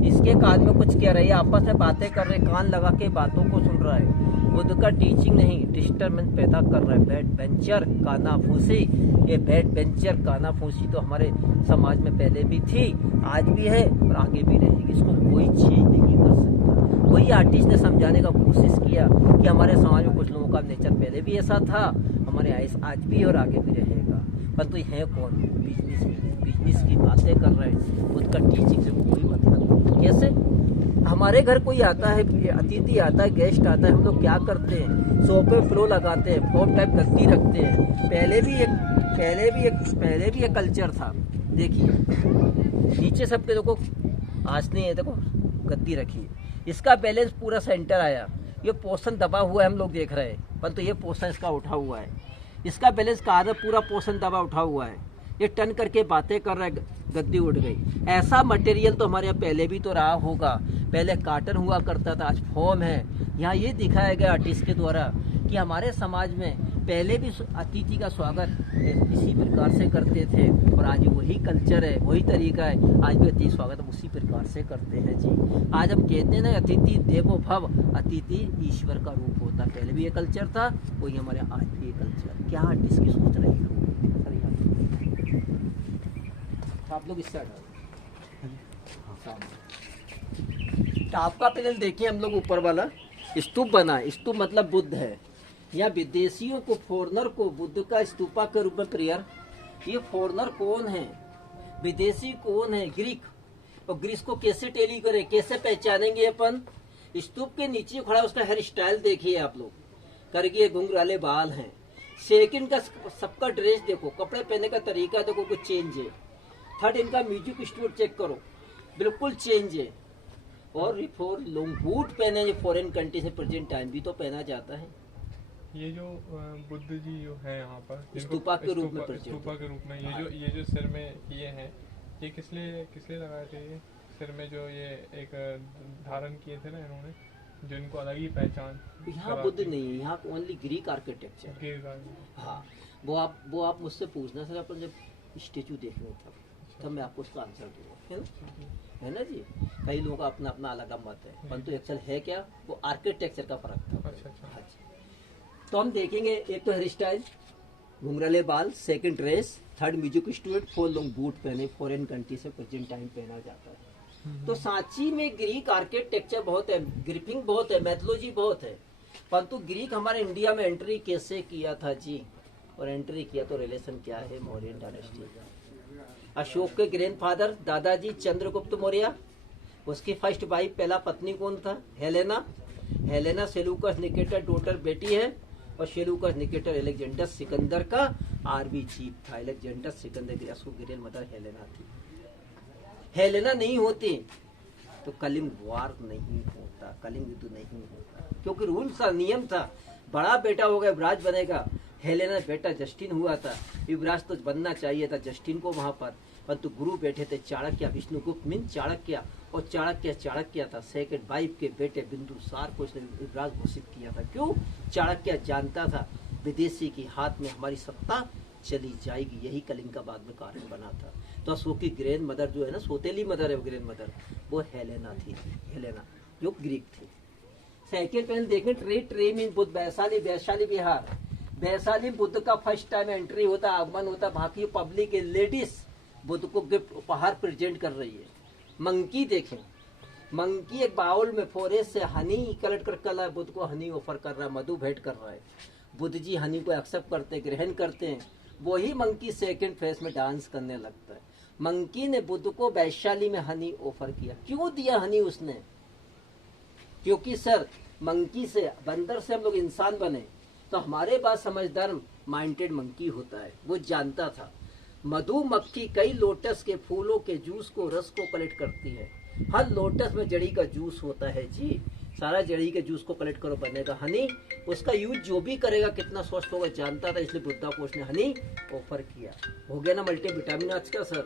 इसके कान में कुछ कह रही है, आपस में बातें कर रहे, कान लगा के बातों को सुन रहा है। बुद्ध का टीचिंग नहीं, डिस्टर्बेंस पैदा कर रहा है। बैड वेंचर कानाफूसी, ये बैड वेंचर कानाफूसी तो हमारे समाज में पहले भी थी, आज भी है और आगे भी रहेगी, इसको कोई चेंज नहीं कर सकता। वही आर्टिस्ट ने समझाने का कोशिश किया कि हमारे समाज में कुछ लोगों का नेचर पहले भी ऐसा था, हमारे आज भी और आगे भी रहेगा, परंतु तो है कौन, बिजनेस की बातें कर रहे हैं, खुद का टीचिंग से कोई मतलब। कैसे हमारे घर कोई आता है, अतिथि आता है, गेस्ट आता है, हम लोग क्या करते हैं, सोफे फ्लो लगाते हैं, फोम टाइप गद्दी रखते हैं। पहले भी एक कल्चर था, देखिए नीचे सबके देखो आसनी है, देखो गद्दी रखी है, इसका बैलेंस पूरा सेंटर आया, ये पोर्शन दबा हुआ है हम लोग देख रहे हैं, परंतु ये पोर्शन इसका उठा हुआ है, इसका बैलेंस कहा था, पूरा पोर्शन दबा उठा हुआ है, ये टन करके बातें कर रहा है, गद्दी उठ गई। ऐसा मटेरियल तो हमारे यहाँ पहले भी तो रहा होगा, पहले काटन हुआ करता था, आज फॉर्म है। यहाँ ये दिखाया गया आर्टिस्ट के द्वारा कि हमारे समाज में पहले भी अतिथि का स्वागत इसी प्रकार से करते थे और आज वही कल्चर है, वही तरीका है, आज भी अतिथि स्वागत हम उसी प्रकार से करते हैं जी। आज हम कहते हैं ना अतिथि देवो भव, अतिथि ईश्वर का रूप होता, पहले भी ये कल्चर था, वही हमारे आज भी ये कल्चर। क्या आर्टिस्ट की सोच रही हो, आप लोग इससे टॉप का पैनल देखिए हम लोग, ऊपर वाला स्तूप बना है, स्तूप मतलब बुद्ध है। यहाँ विदेशियों को, फॉरनर को बुद्ध का स्तूपा के रूप में प्रेयर, ये फॉरनर कौन है, विदेशी कौन है, ग्रीक, और ग्रीस को कैसे टेली करें, कैसे पहचानेंगे अपन, स्तूप के नीचे खड़ा उसका हेयर स्टाइल देखिए आप लोग, करके घुंघराले बाल हैं। सेकंड का सबका ड्रेस देखो, कपड़े पहनने का तरीका देखो, कुछ चेंज है। थर्ड इनका म्यूजिक इंस्ट्रूमेंट चेक करो, बिल्कुल चेंज है। और लॉन्ग बूट पहने, जो फॉरेन कंट्री से प्रेजेंट टाइम भी तो पहना जाता है। ये जो बुद्ध जी जो है यहाँ पर स्तूपा के रूप में, ये जो सिर में किए हैं, ये किस लिए लगाए थे, ये सिर में जो ये एक धारण किए थे ना इन्होंने, जो इनको अलग ही पहचान। यहाँ बुद्ध नहीं है, यहाँ ओनली ग्रीक आर्किटेक्चर। हाँ, वो आप मुझसे पूछना सर, अपन जब स्टेचू देखेंगे तब मैं आपको उसका आंसर दूंगा, है ना जी। कई लोगों का अपना अपना अलग मत है, परंतु एक्चुअल है क्या, वो आर्किटेक्चर का फर्क था। अच्छा। तो हम देखेंगे, एक तो हेयर स्टाइल, घुंघराले बाल, second dress, third music instrument, fourth long boot पहने, फॉरेन कंट्री से प्रेजेंट टाइम पहना जाता है। तो सांची में ग्रीक आर्किटेक्चर बहुत है, ग्रिपिंग बहुत है, मैथोलॉजी बहुत है, परंतु ग्रीक हमारे इंडिया में एंट्री कैसे किया था जी, और एंट्री किया तो रिलेशन क्या है, मौर्य डायनेस्टी का। अशोक के ग्रैंडफादर दादाजी चंद्रगुप्त मौर्य, उसकी फर्स्ट वाइफ पहला पत्नी कौन था, हेलेना सेल्यूकस निकेटर डॉटर बेटी है, और सेल्यूकस निकेटर अलेक्जेंडर सिकंदर का आर्मी चीफ था। अलेक्जेंडर सिकंदर की ग्रैंड मदर हेलेना थी। हेलेना नहीं होती तो कलिंग वार नहीं होता, कलिंग युद्ध नहीं होता, क्योंकि रूल था, नियम था, बड़ा बेटा होगा युवराज बनेगा। हेलेना बेटा जस्टिन हुआ था, युवराज तो बनना चाहिए था जस्टिन को वहां पर, परंतु गुरु बैठे थे चाणक्य, विष्णुगुप्त मीन चाणक्य, और चाणक्य था। सेकंड वाइफ के बेटे बिंदुसार को इसने युवराज घोषित किया था। क्यों? चाणक्य जानता था विदेशी के हाथ में हमारी सत्ता चली जाएगी, यही कलिंग का बाद में कारण बना था। तो अशोक की ग्रैंड मदर जो है ना, सौतेली मदर है वो ग्रैंड मदर, वो हेलेना थी, हेलेना जो ग्रीक थी। सेकंड पैनल देखें, ट्रे मीन बुद्ध, वैशाली बिहार। वैशाली बुद्ध का फर्स्ट टाइम एंट्री होता, आगमन होता, बाकी पब्लिक लेडीज बुद्ध को गिफ्ट उपहार प्रेजेंट कर रही है। मंकी देखें, मंकी एक बाउल में फॉरेस्ट से हनी कलेक्ट कर रहा है, बुद्ध को हनी ऑफर कर रहा है, मधु भेंट कर रहा है। बुद्ध जी हनी को एक्सेप्ट करते हैं, ग्रहण करते हैं। वही मंकी सेकंड फेज में डांस करने लगता है। मंकी ने बुद्ध को वैशाली में हनी ऑफर किया। क्यों दिया हनी उसने? क्योंकि सर मंकी से, बंदर से हम लोग इंसान बने, तो हमारे पास समझदार माइंडेड मंकी होता है। वो जानता था मधुमक्खी कई लोटस के फूलों के जूस को, रस को कलेक्ट करती है। हर लोटस में जड़ी का जूस होता है जी, सारा जड़ी के जूस को कलेक्ट करो बनेगा हनी। उसका यूज जो भी करेगा कितना स्वस्थ होगा जानता था, इसलिए बुद्धा को उसने हनी ऑफर किया। हो गया ना मल्टी विटामिन आज का सर।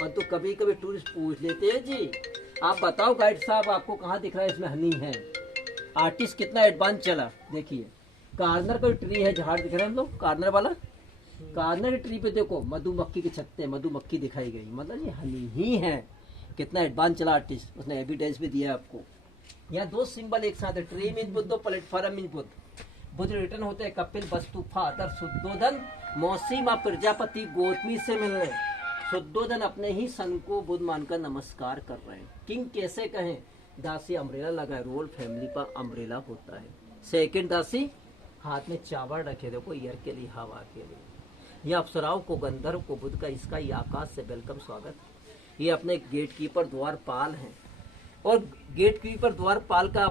पर तो कभी कभी टूरिस्ट पूछ लेते हैं जी आप बताओ गाइड साहब आपको कहाँ दिख रहा है इसमें हनी है? आर्टिस्ट कितना एडवांस चला। देखिए कार्नर का ट्री है, झाड़ दिख रहा है हम लोग, कार्नर वाला, कार्नर के ट्री पे देखो मधुमक्खी के छत्ते, मधुमक्खी दिखाई गई, मतलब ये हनी ही है। कितना एडवांस चला आर्टिस्ट, उसने एविडेंस भी दिया आपको। यहाँ दो सिंबल एक साथ है, tree mean Buddha, platform mean Buddha. Buddha return होते हैं कपिल वस्तु फादर शुद्धोधन मौसी माँ प्रजापति गौतमी से मिलने। शुद्धोधन अपने ही सन को बुद्ध मानकर नमस्कार कर रहे हैं। किंग कैसे कहें? दासी अम्ब्रेला लगाए, रोयल फैमिली पर अम्ब्रेला होता है। सेकंड दासी हाथ में चावल रखे, देखो ईयर के लिए, हवा के लिए। ये अप्सराओं को, गंधर्व को बुद्ध का इसका ही आकाश से वेलकम स्वागत। ये अपने गेट कीपर द्वारपाल हैं। और गेट कीपर द्वारपाल का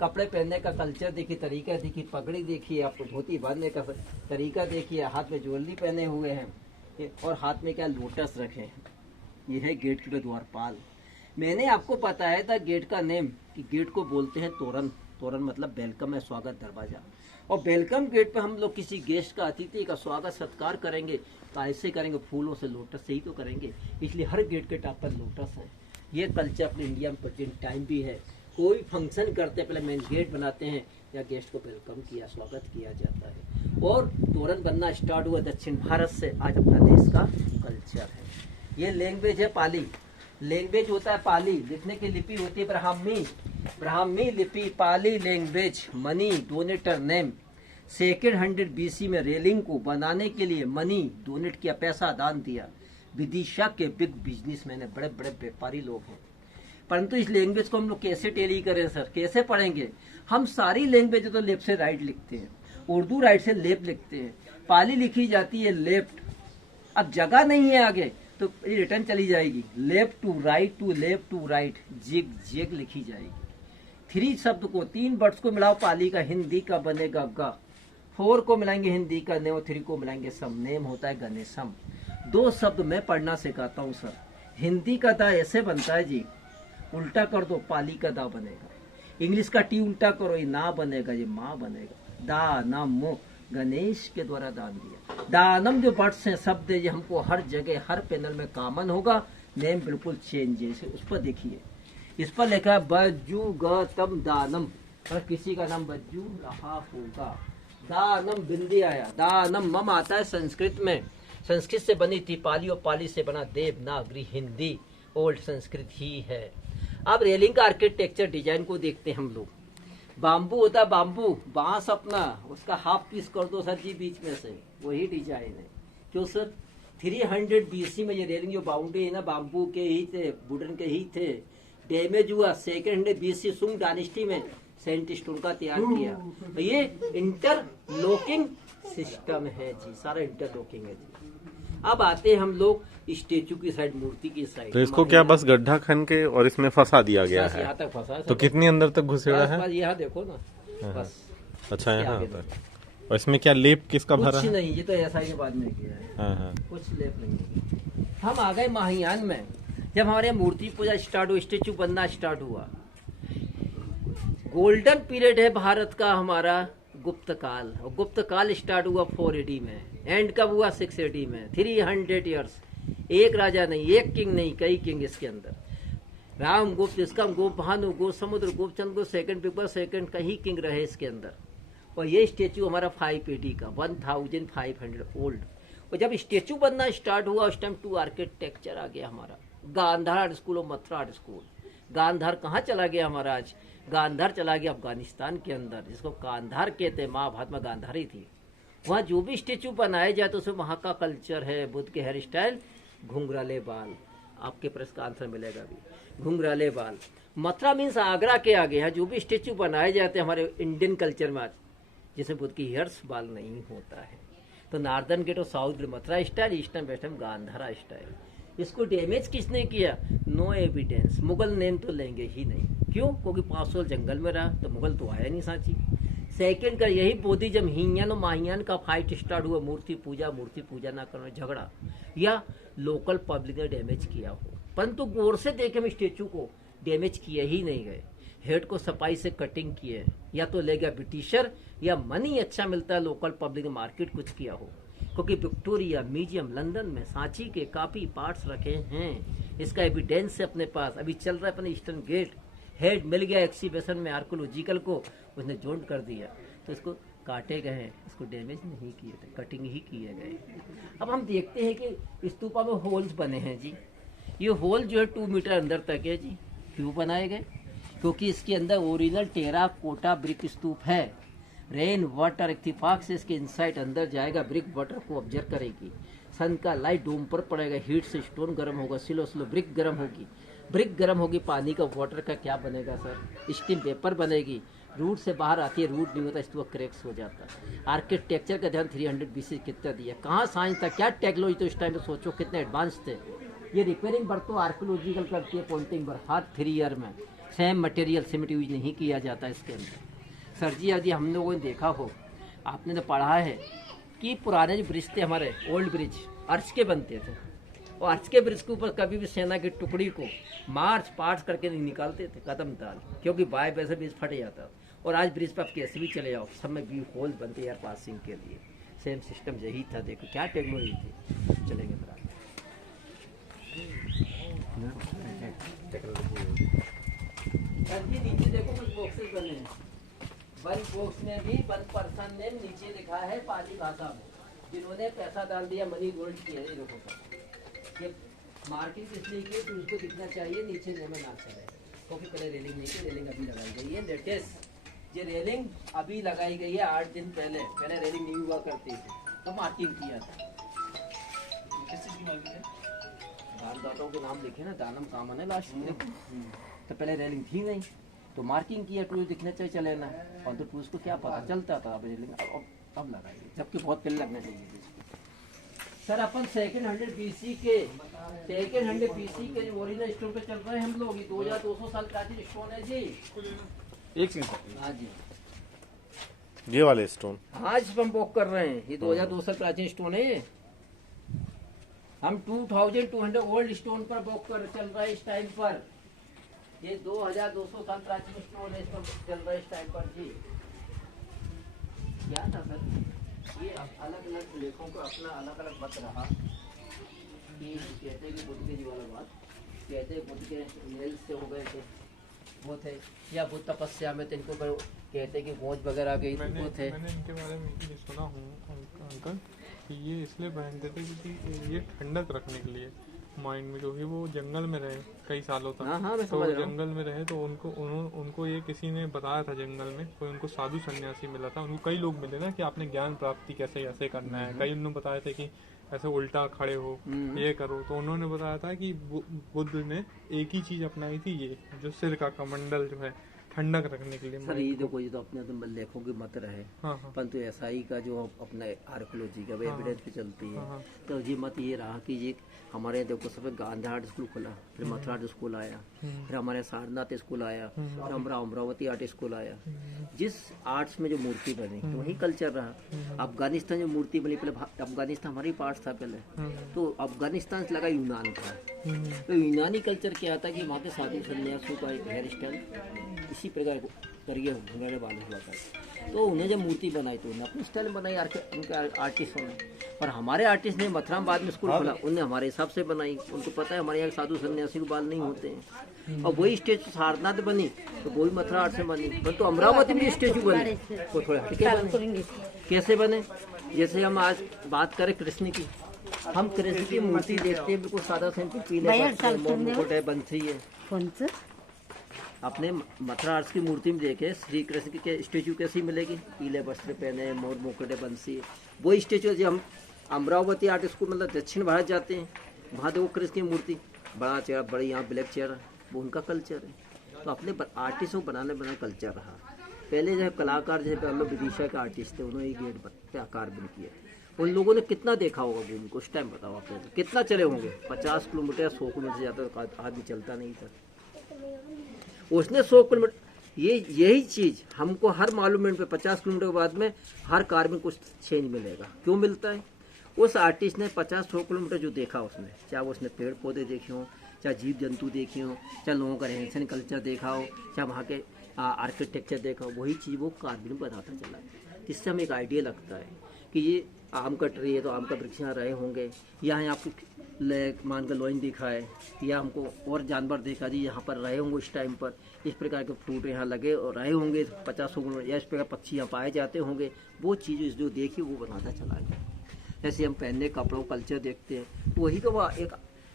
कपड़े पहनने का कल्चर देखिए, तरीका देखिए, पगड़ी देखिए, आपको धोती बांधने का तरीका देखिए, हाथ में ज्वेलरी पहने हुए हैं और हाथ में क्या लोटस रखे हैं। ये है गेट कीपर द्वारपाल। मैंने आपको बताया था गेट का नेम कि गेट को बोलते हैं तोरण। तोरण मतलब वेलकम है, स्वागत, दरवाजा। और वेलकम गेट पे हम लोग किसी गेस्ट का, अतिथि का स्वागत सत्कार करेंगे तो ऐसे करेंगे, फूलों से, लोटस से ही तो करेंगे। इसलिए हर गेट के टॉप पर लोटस है। ये कल्चर अपने इंडिया में प्रेजेंट टाइम भी है। कोई फंक्शन करते पहले मेन गेट बनाते हैं या गेस्ट को वेलकम किया, स्वागत किया जाता है। और तोरण बनना स्टार्ट हुआ दक्षिण भारत से, आज अपना देश का कल्चर है। ये लैंग्वेज है पाली। लैंग्वेज होता है पाली, लिखने की लिपि होती है ब्राह्मी। ब्राह्मी लिपि, Pali language. Money donator name. Second 100 BC में रेलिंग को बनाने के लिए मनी डोनेट किया, पैसा दान दिया। विदिशा के बिग बिजनेसमैन है, बड़े बड़े व्यापारी लोग हैं। परंतु इस लैंग्वेज को हम लोग कैसे टेली करें सर, कैसे पढ़ेंगे? हम सारी लैंग्वेज तो लेफ्ट से राइट लिखते हैं, उर्दू राइट से लेफ्ट लिखते हैं, पाली लिखी जाती है लेफ्ट। अब जगह नहीं है आगे तो रिटर्न चली जाएगी, लेफ्ट टू राइट, जिग जेग लिखी जाएगी। 3 शब्द को, 3 वर्ड्स को मिलाओ पाली का, हिंदी का बनेगा गा। 4 को मिलाएंगे हिंदी का नेम, 3 को मिलाएंगे सम, नेम होता है गणेशम। 2 शब्द मैं पढ़ना सिखाता हूँ सर। हिंदी का दा ऐसे बनता है जी, उल्टा कर दो पाली का दा बनेगा। इंग्लिश का टी उल्टा करो, ये ना बनेगा, ये माँ बनेगा। दानम, गणेश के द्वारा दान दिया। दानम जो वर्ड्स हैं, शब्द है, ये हमको हर जगह हर पैनल में कॉमन होगा। नेम बिल्कुल चेंज है, उस पर देखिए, इस पर लिखा है बज्जू गतम दानम, और किसी का नाम बज्जू रहा होगा। दानम बिंदी आया, दानम मम आता है संस्कृत में, संस्कृत से बनी थी पाली और पाली से बना देवनागरी हिंदी, ओल्ड संस्कृत ही है। अब रेलिंग का आर्किटेक्चर डिजाइन को देखते हैं हम लोग। बाम्बू होता है, बाम्बू बांस अपना, उसका हाफ पीस कर दो सर जी बीच में से, वही डिजाइन है। क्यों सर? 300 BC में ये रेलिंग जो बाउंड्री है ना, बाम्बू के ही थे, वुडन के ही थे। डैमेज हुआ सेकेंड 100 BC सुंग डायनेस्टी में, साइंटिस्ट उनका तैयार किया। तो ये इंटरलॉकिंग सिस्टम है जी, सारा इंटरलॉकिंग है जी। अब आते हैं हम लोग स्टेचू की साइड, मूर्ति की साइड। तो इसको क्या बस गड्ढा खन के और इसमें फंसा दिया गया है? यहाँ तक फंसा। तो कितनी अंदर तक घुसेड़ा है? यहाँ देखो ना, बस। अच्छा, यहाँ तक। और इसमें क्या लेप किसका भरा है? कुछ नहीं, ये तो ऐसा ही बाद में किया है। हाँ। कुछ लेप नहीं। हम आ गए महायान में। जब हमारे मूर्ति पूजा स्टार्ट हुई, स्टेचू बनना स्टार्ट हुआ, गोल्डन पीरियड है भारत का हमारा गुप्त काल। और गुप्त काल स्टार्ट हुआ 4 AD में, एंड कब हुआ 6 AD में। 300 ईयर्स, एक राजा नहीं, एक किंग नहीं, कई किंग इसके अंदर। राम गुप्त, इसका गुप्त भानु, गुप्त समुद्र, गुप्त चंद्र, सेकंड पीपल, सेकंड कहीं किंग रहे इसके अंदर। और ये स्टेचू हमारा 5 AD का, 1500 ओल्ड। और जब स्टेचू बनना स्टार्ट हुआ उस टाइम 2 आर्किटेक्चर आ गया हमारा, गांधार आर्ट स्कूल और मथुरा आर्ट स्कूल। गांधार कहाँ चला गया हमारा आज? गांधार चला गया अफगानिस्तान के अंदर, जिसको गांधार कहते हैं, महात्मा गांधारी थी। वहाँ जो भी स्टेचू बनाए जाए तो उसमें वहाँ का कल्चर है, बुद्ध के हेयर स्टाइल, घुंघराले बाल। आपके प्रश्न का आंसर मिलेगा अभी। घुंघराले बाल, मथुरा मीन्स आगरा के आगे है। जो भी स्टेचू बनाए जाते हैं हमारे इंडियन कल्चर में आज, जिसमें बुद्ध की हेयर्स बाल नहीं होता है। तो नॉर्दर्न गेट और south gate Mathura style, eastern western Gandhara style. इसको डैमेज किसने किया? No evidence. मुगल नेम तो लेंगे ही नहीं, क्यों? क्योंकि 500 जंगल में रहा तो मुगल तो आया नहीं सांची। सेकंड का यही बोधी जब हीनयान और माहियान का फाइट स्टार्ट हुआ, मूर्ति पूजा ना करना झगड़ा, या लोकल पब्लिक ने डैमेज किया हो, परंतु गौर से देखे हम स्टेचू को डैमेज किए ही नहीं गए। हेड को सफाई से कटिंग किए, या तो ले गया ब्रिटिशर, या मनी अच्छा मिलता है लोकल पब्लिक मार्केट कुछ किया हो। क्योंकि विक्टोरिया म्यूजियम लंदन में सांची के काफी पार्ट्स रखे हैं, इसका एविडेंस है अपने पास। अभी चल रहा है अपने ईस्टर्न गेट, हेड मिल गया एक्सिबिशन में आर्कोलॉजिकल को, उसने जोड़ कर दिया, तो इसको काटे गए हैं, इसको डैमेज नहीं किए थे, कटिंग ही किए गए। अब हम देखते हैं कि स्तूपा में होल्स बने हैं जी। ये होल जो है 2 मीटर अंदर तक है जी। क्यों बनाए गए? क्योंकि इसके अंदर ओरिजिनल टेरा कोटा ब्रिक स्तूप है। रेन वाटर इत्तेफाक से इसके इनसाइड अंदर जाएगा, ब्रिक वाटर को ऑब्जर्व करेगी, सन का लाइट डोम पर पड़ेगा, हीट से स्टोन गर्म होगा, स्लो ब्रिक गर्म होगी, ब्रिक गर्म होगी, पानी का वाटर का क्या बनेगा सर? स्टीम पेपर बनेगी, रूट से बाहर आती है, रूट नहीं होता इस तो क्रैक्स हो जाता है। आर्किटेक्चर का ध्यान 300 BC कितना दिया, कहाँ साइंस था, क्या टेक्नोलॉजी, तो इस टाइम पे सोचो कितने एडवांस थे। ये रिपेयरिंग वर्क तो आर्कोलॉजिकल करती है, पॉइंटिंग वर्क हर 3 ईयर में। सेम मटेरियल सीमेंट यूज नहीं किया जाता इसके अंदर। सर जी यदि हम लोगों ने देखा हो, आपने तो पढ़ा है कि पुराने जो ब्रिज थे हमारे, ओल्ड ब्रिज अर्च के बनते थे, और अर्च के ब्रिज के ऊपर कभी भी सेना की टुकड़ी को मार्च पार्ट करके नहीं निकालते थे, कदम ताल, क्योंकि बाय वैसे ब्रिज फट जाता। और आज ब्रिज पर आप कैसे भी चले जाओ, सब में व्यू होल बनते हैं यार पासिंग के लिए। सेम सिस्टम यही था, देखो क्या टेक्नोलॉजी थी। चलेंगे फिर आगे। नीचे देखो कुछ बॉक्सेस बने हैं, वन बॉक्स में भी वन पर्सन ने नीचे लिखा है पाली भाषा में, जिन्होंने पैसा डाल दिया, मनी गोल्ड किया है। देखो सर, ये मार्केट इसलिए की तो उसको दिखना चाहिए नीचे नेमन ना चले, क्योंकि पहले रेलिंग नहीं थी, रेलिंग अभी लगाई गई है लेटेस्ट। ये रेलिंग अभी लगाई गई है 8 दिन पहले, पहले रेलिंग नहीं हुआ करती थी, तो मार्किंग किया था। किस चीज की मार्किंग है? दानदाताओं के नाम लिखे ना, दानम कामन है लास्ट में, तो पहले रेलिंग थी नहीं, तो मार्किंग किया, टूल्स दिखना चाहिए चले ना, और तो टूल्स को क्या पता चलता था, अब रेलिंग अब लगाइए, जबकि बहुत पहले लगना चाहिए। सर अपन 200 BC के ओरिजिनल स्टोन पे चल रहे हैं हम लोग। ये 2200 साल प्राचीन स्टोन है जी। एक सेकंड, हाँ जी, ये वाले स्टोन आज हम बुक कर रहे हैं, ये 2200 साल प्राचीन स्टोन है। ये हम 2200 ओल्ड स्टोन पर बुक कर चल रहा है इस टाइम पर। ये 2200 साल प्राचीन स्टोन है, इस पर चल रहा है इस टाइम पर जी। क्या था सर, ये अलग अलग लेखों को अपना अलग अलग मत रहा कि कहते कि बुद्ध के जीवन बात कहते बुद्ध के नेल से हो गए थे वो थे, या बुद्ध तपस्या में तो इनको कहते कि गौज वगैरह गई वो थे। मैंने इनके बारे में ये सुना हूँ अंकल कि ये इसलिए पहनते थे क्योंकि ये ठंडक रखने के लिए माइंड में, क्योंकि वो जंगल में रहे कई सालों तक। हाँ, मैं तो समझ रहा हूँ। जंगल में रहे तो उनको ये किसी ने बताया था, जंगल में कोई उनको साधु सन्यासी मिला था, उनको कई लोग मिले ना कि आपने ज्ञान प्राप्ति कैसे ऐसे करना है, कई उन्होंने बताया था कि ऐसे उल्टा खड़े हो, ये करो, तो उन्होंने बताया था कि बुद्ध ने एक ही चीज अपनाई थी, ये जो सिर का कमंडल जो है ठंडक रखने के लिए। सर ये देखो, ये तो अपने तो लेखों की मत रहे, हाँ, परंतु एसआई का जो अपना आर्कोलॉजी का एविडेंस पे चलती है, हाँ। तो ये मत ये रहा कि ये हमारे देखो सब गांधी आर्ट स्कूल खुला, फिर मथुरा आर्ट स्कूल आया, फिर हमारे सारनाथ स्कूल आया, फिर अमरावती आर्ट स्कूल आया। जिस आर्ट्स में जो मूर्ति बनी तो वही कल्चर रहा। अफगानिस्तान जो मूर्ति बनी, पहले अफगानिस्तान हमारी पार्ट था पहले, तो अफगानिस्तान से लगा यूनान था, तो यूनानी कल्चर क्या था कि वहाँ के साधु सन्यासियों का एक हेयर स्टाइल इसी प्रकार करिए घुंघराले बाल हुआ था। तो उन्हें जब मूर्ति बनाई तो उन्हें अपने स्टाइल में बनाई, उनके आर्टिस्टों ने। और हमारे आर्टिस्ट ने मथुरा बाद में स्कूल खोला, उन्हें हमारे हिसाब से बनाई। उनको पता है हमारे यहाँ साधु सन्यासी के बाल नहीं होते हैं, और वही स्टेचू सारनाथ बनी तो वही मथुरा आर्ट से बनी, परंतु अमरावती में स्टेचू बने वो थोड़े हटके बने। कैसे बने? जैसे हम आज बात करें कृष्ण की, हम कृष्ण की मूर्ति देखते हैं बिल्कुल सादा सिंपल, पीले मुकुट है, बंसी है। अपने मथुरा आर्ट्स की मूर्ति में देखे श्री कृष्ण की स्टेचू कैसी मिलेगी, पीले वस्त्र पहने, मोर मुकुट है, बंसी। वही स्टेचू जब हम अमरावती आर्ट स्कूल मतलब दक्षिण भारत जाते हैं, वहाँ देखो कृष्ण की मूर्ति बड़ा चेहरा, बड़ी यहाँ ब्लैक चेहरा, वो उनका कल्चर है। तो अपने आर्टिस्टों को बनाना कल्चर रहा। पहले जो कलाकार जैसे पहले विदिशा के आर्टिस्ट थे, उन्होंने गेट पे कार्बन किया, उन लोगों ने कितना देखा होगा घूम को, उस टाइम बताओ आप लोग कितना चले होंगे, 50 किलोमीटर 100 किलोमीटर ज़्यादा आदमी चलता नहीं था। उसने 100 किलोमीटर, यही चीज़ हमको हर मालूमेंट पे 50 किलोमीटर के बाद में हर कार में कुछ चेंज मिलेगा। क्यों मिलता है? उस आर्टिस्ट ने 50-100 किलोमीटर जो देखा उसने, चाहे उसने पेड़ पौधे देखे हों, चाहे जीव जंतु देखे हों, चाहे लोगों का रहन सहन कल्चर देखा हो, चाहे वहाँ के आर्किटेक्चर देखा हो, वही चीज़ वो कार्बन में बताता चला। जिससे हमें एक आइडिया लगता है कि ये आम का ट्री है तो आम का वृक्ष यहाँ रहे होंगे, या यहाँ आपको मान का लोइन दिखा है, या हमको और जानवर देखा जी यहाँ पर रहे होंगे इस टाइम पर, इस प्रकार के फ्रूट यहाँ लगे और रहे होंगे 50 या इस प्रकार पक्षी यहाँ पाए जाते होंगे। वो चीज़ जो देखी वो बनाता चला गया। जैसे हम पहनने कपड़ों कल्चर देखते हैं, वही तो वह एक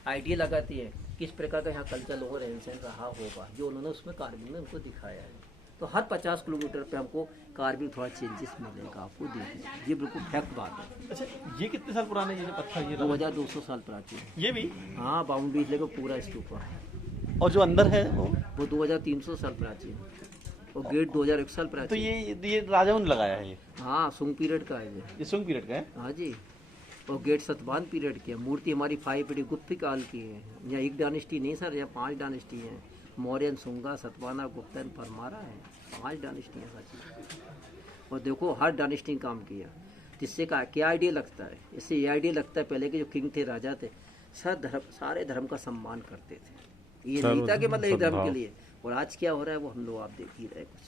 आइडिया लगाती है किस प्रकार का यहाँ कल्चर लोगों रहन सहन रहा होगा, जो उन्होंने उसमें कार्बन में हमको दिखाया है। तो हर 50 किलोमीटर पे हमको कार्बन थोड़ा चेंजेस मिलेगा, आपको देखिए, ये बिल्कुल फैक्ट बात है। अच्छा, ये कितने साल पुराने ये जो पत्थर ये 2200 साल प्राचीन है ये भी? हाँ, बाउंड्री लेकर पूरा स्तूपा है। और जो अंदर है वो 2300 साल प्राचीन, और गेट 2001 साल तो प्राचीन। ये राजाओं ने लगाया है? हाँ, सुंग पीरियड का है ये सुंग पीरियड का है? हाँ जी। और गेट सतवाहन पीरियड की है। मूर्ति हमारी 5 पीढ़ी गुप्त काल की है। यहाँ एक डायनेस्टी नहीं सर, यहाँ 5 डायनेस्टी हैं। मौर्यन, सुंगा, सतवाना, गुप्तन, परमारा है, 5 डायनेस्टी हैं सच। और देखो हर डायनेस्टी काम किया, जिससे क्या आइडिया लगता है? इससे ये आइडिया लगता है पहले के जो किंग थे, राजा थे, सारे धर्म का सम्मान करते थे। ये नहीं था कि मतलब एक धर्म के लिए। और आज क्या हो रहा है वो हम लोग आप देख ही रहे कुछ।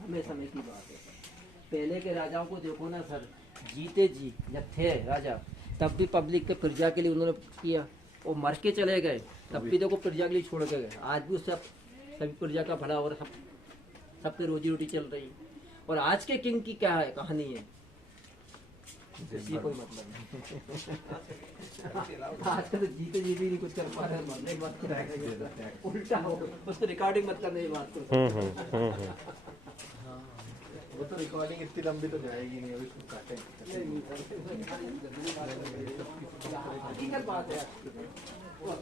समय की बात है। पहले के राजाओं को देखो ना सर, जीते जी जब थे राजा, तब भी पब्लिक के प्रजा के लिए उन्होंने किया, और मर के चले गए तब भी देखो प्रजा के लिए छोड़ के गए। आज भी उससे सभी प्रजा का भला और सबकी रोजी रोटी चल रही। और आज के किंग की क्या है कहानी है, इसलिए कोई मतलब नहीं। आजकल तो जीते जी भी नहीं कुछ कर पा रहे, मरने की बात कर, उल्टा हो उसको रिकॉर्डिंग मत करने की बात करो। वो तो रिकॉर्डिंग इतनी लंबी तो जाएगी नहीं, अभी उसको काटेंगे। हकीकत बात है, वो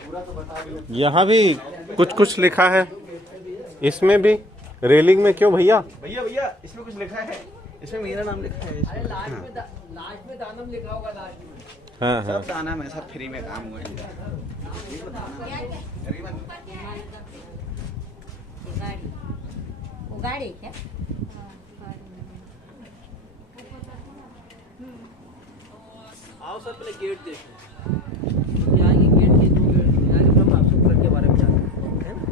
पूरा तो बता दो। यहाँ भी कुछ लिखा है, इसमें भी रेलिंग में क्यों भैया? भैया इसमें कुछ लिखा है, इसमें मेरा नाम लिखा है। अरे लास्ट में दानम लिखा होगा लास्ट में। हाँ हाँ, सब दाना में सब फ्री में काम हुए हैं। गाड़ी क्या? आओ सर पहले गेट देखो, यहाँ की गेट की हम आपसे के बारे में जानते हैं ना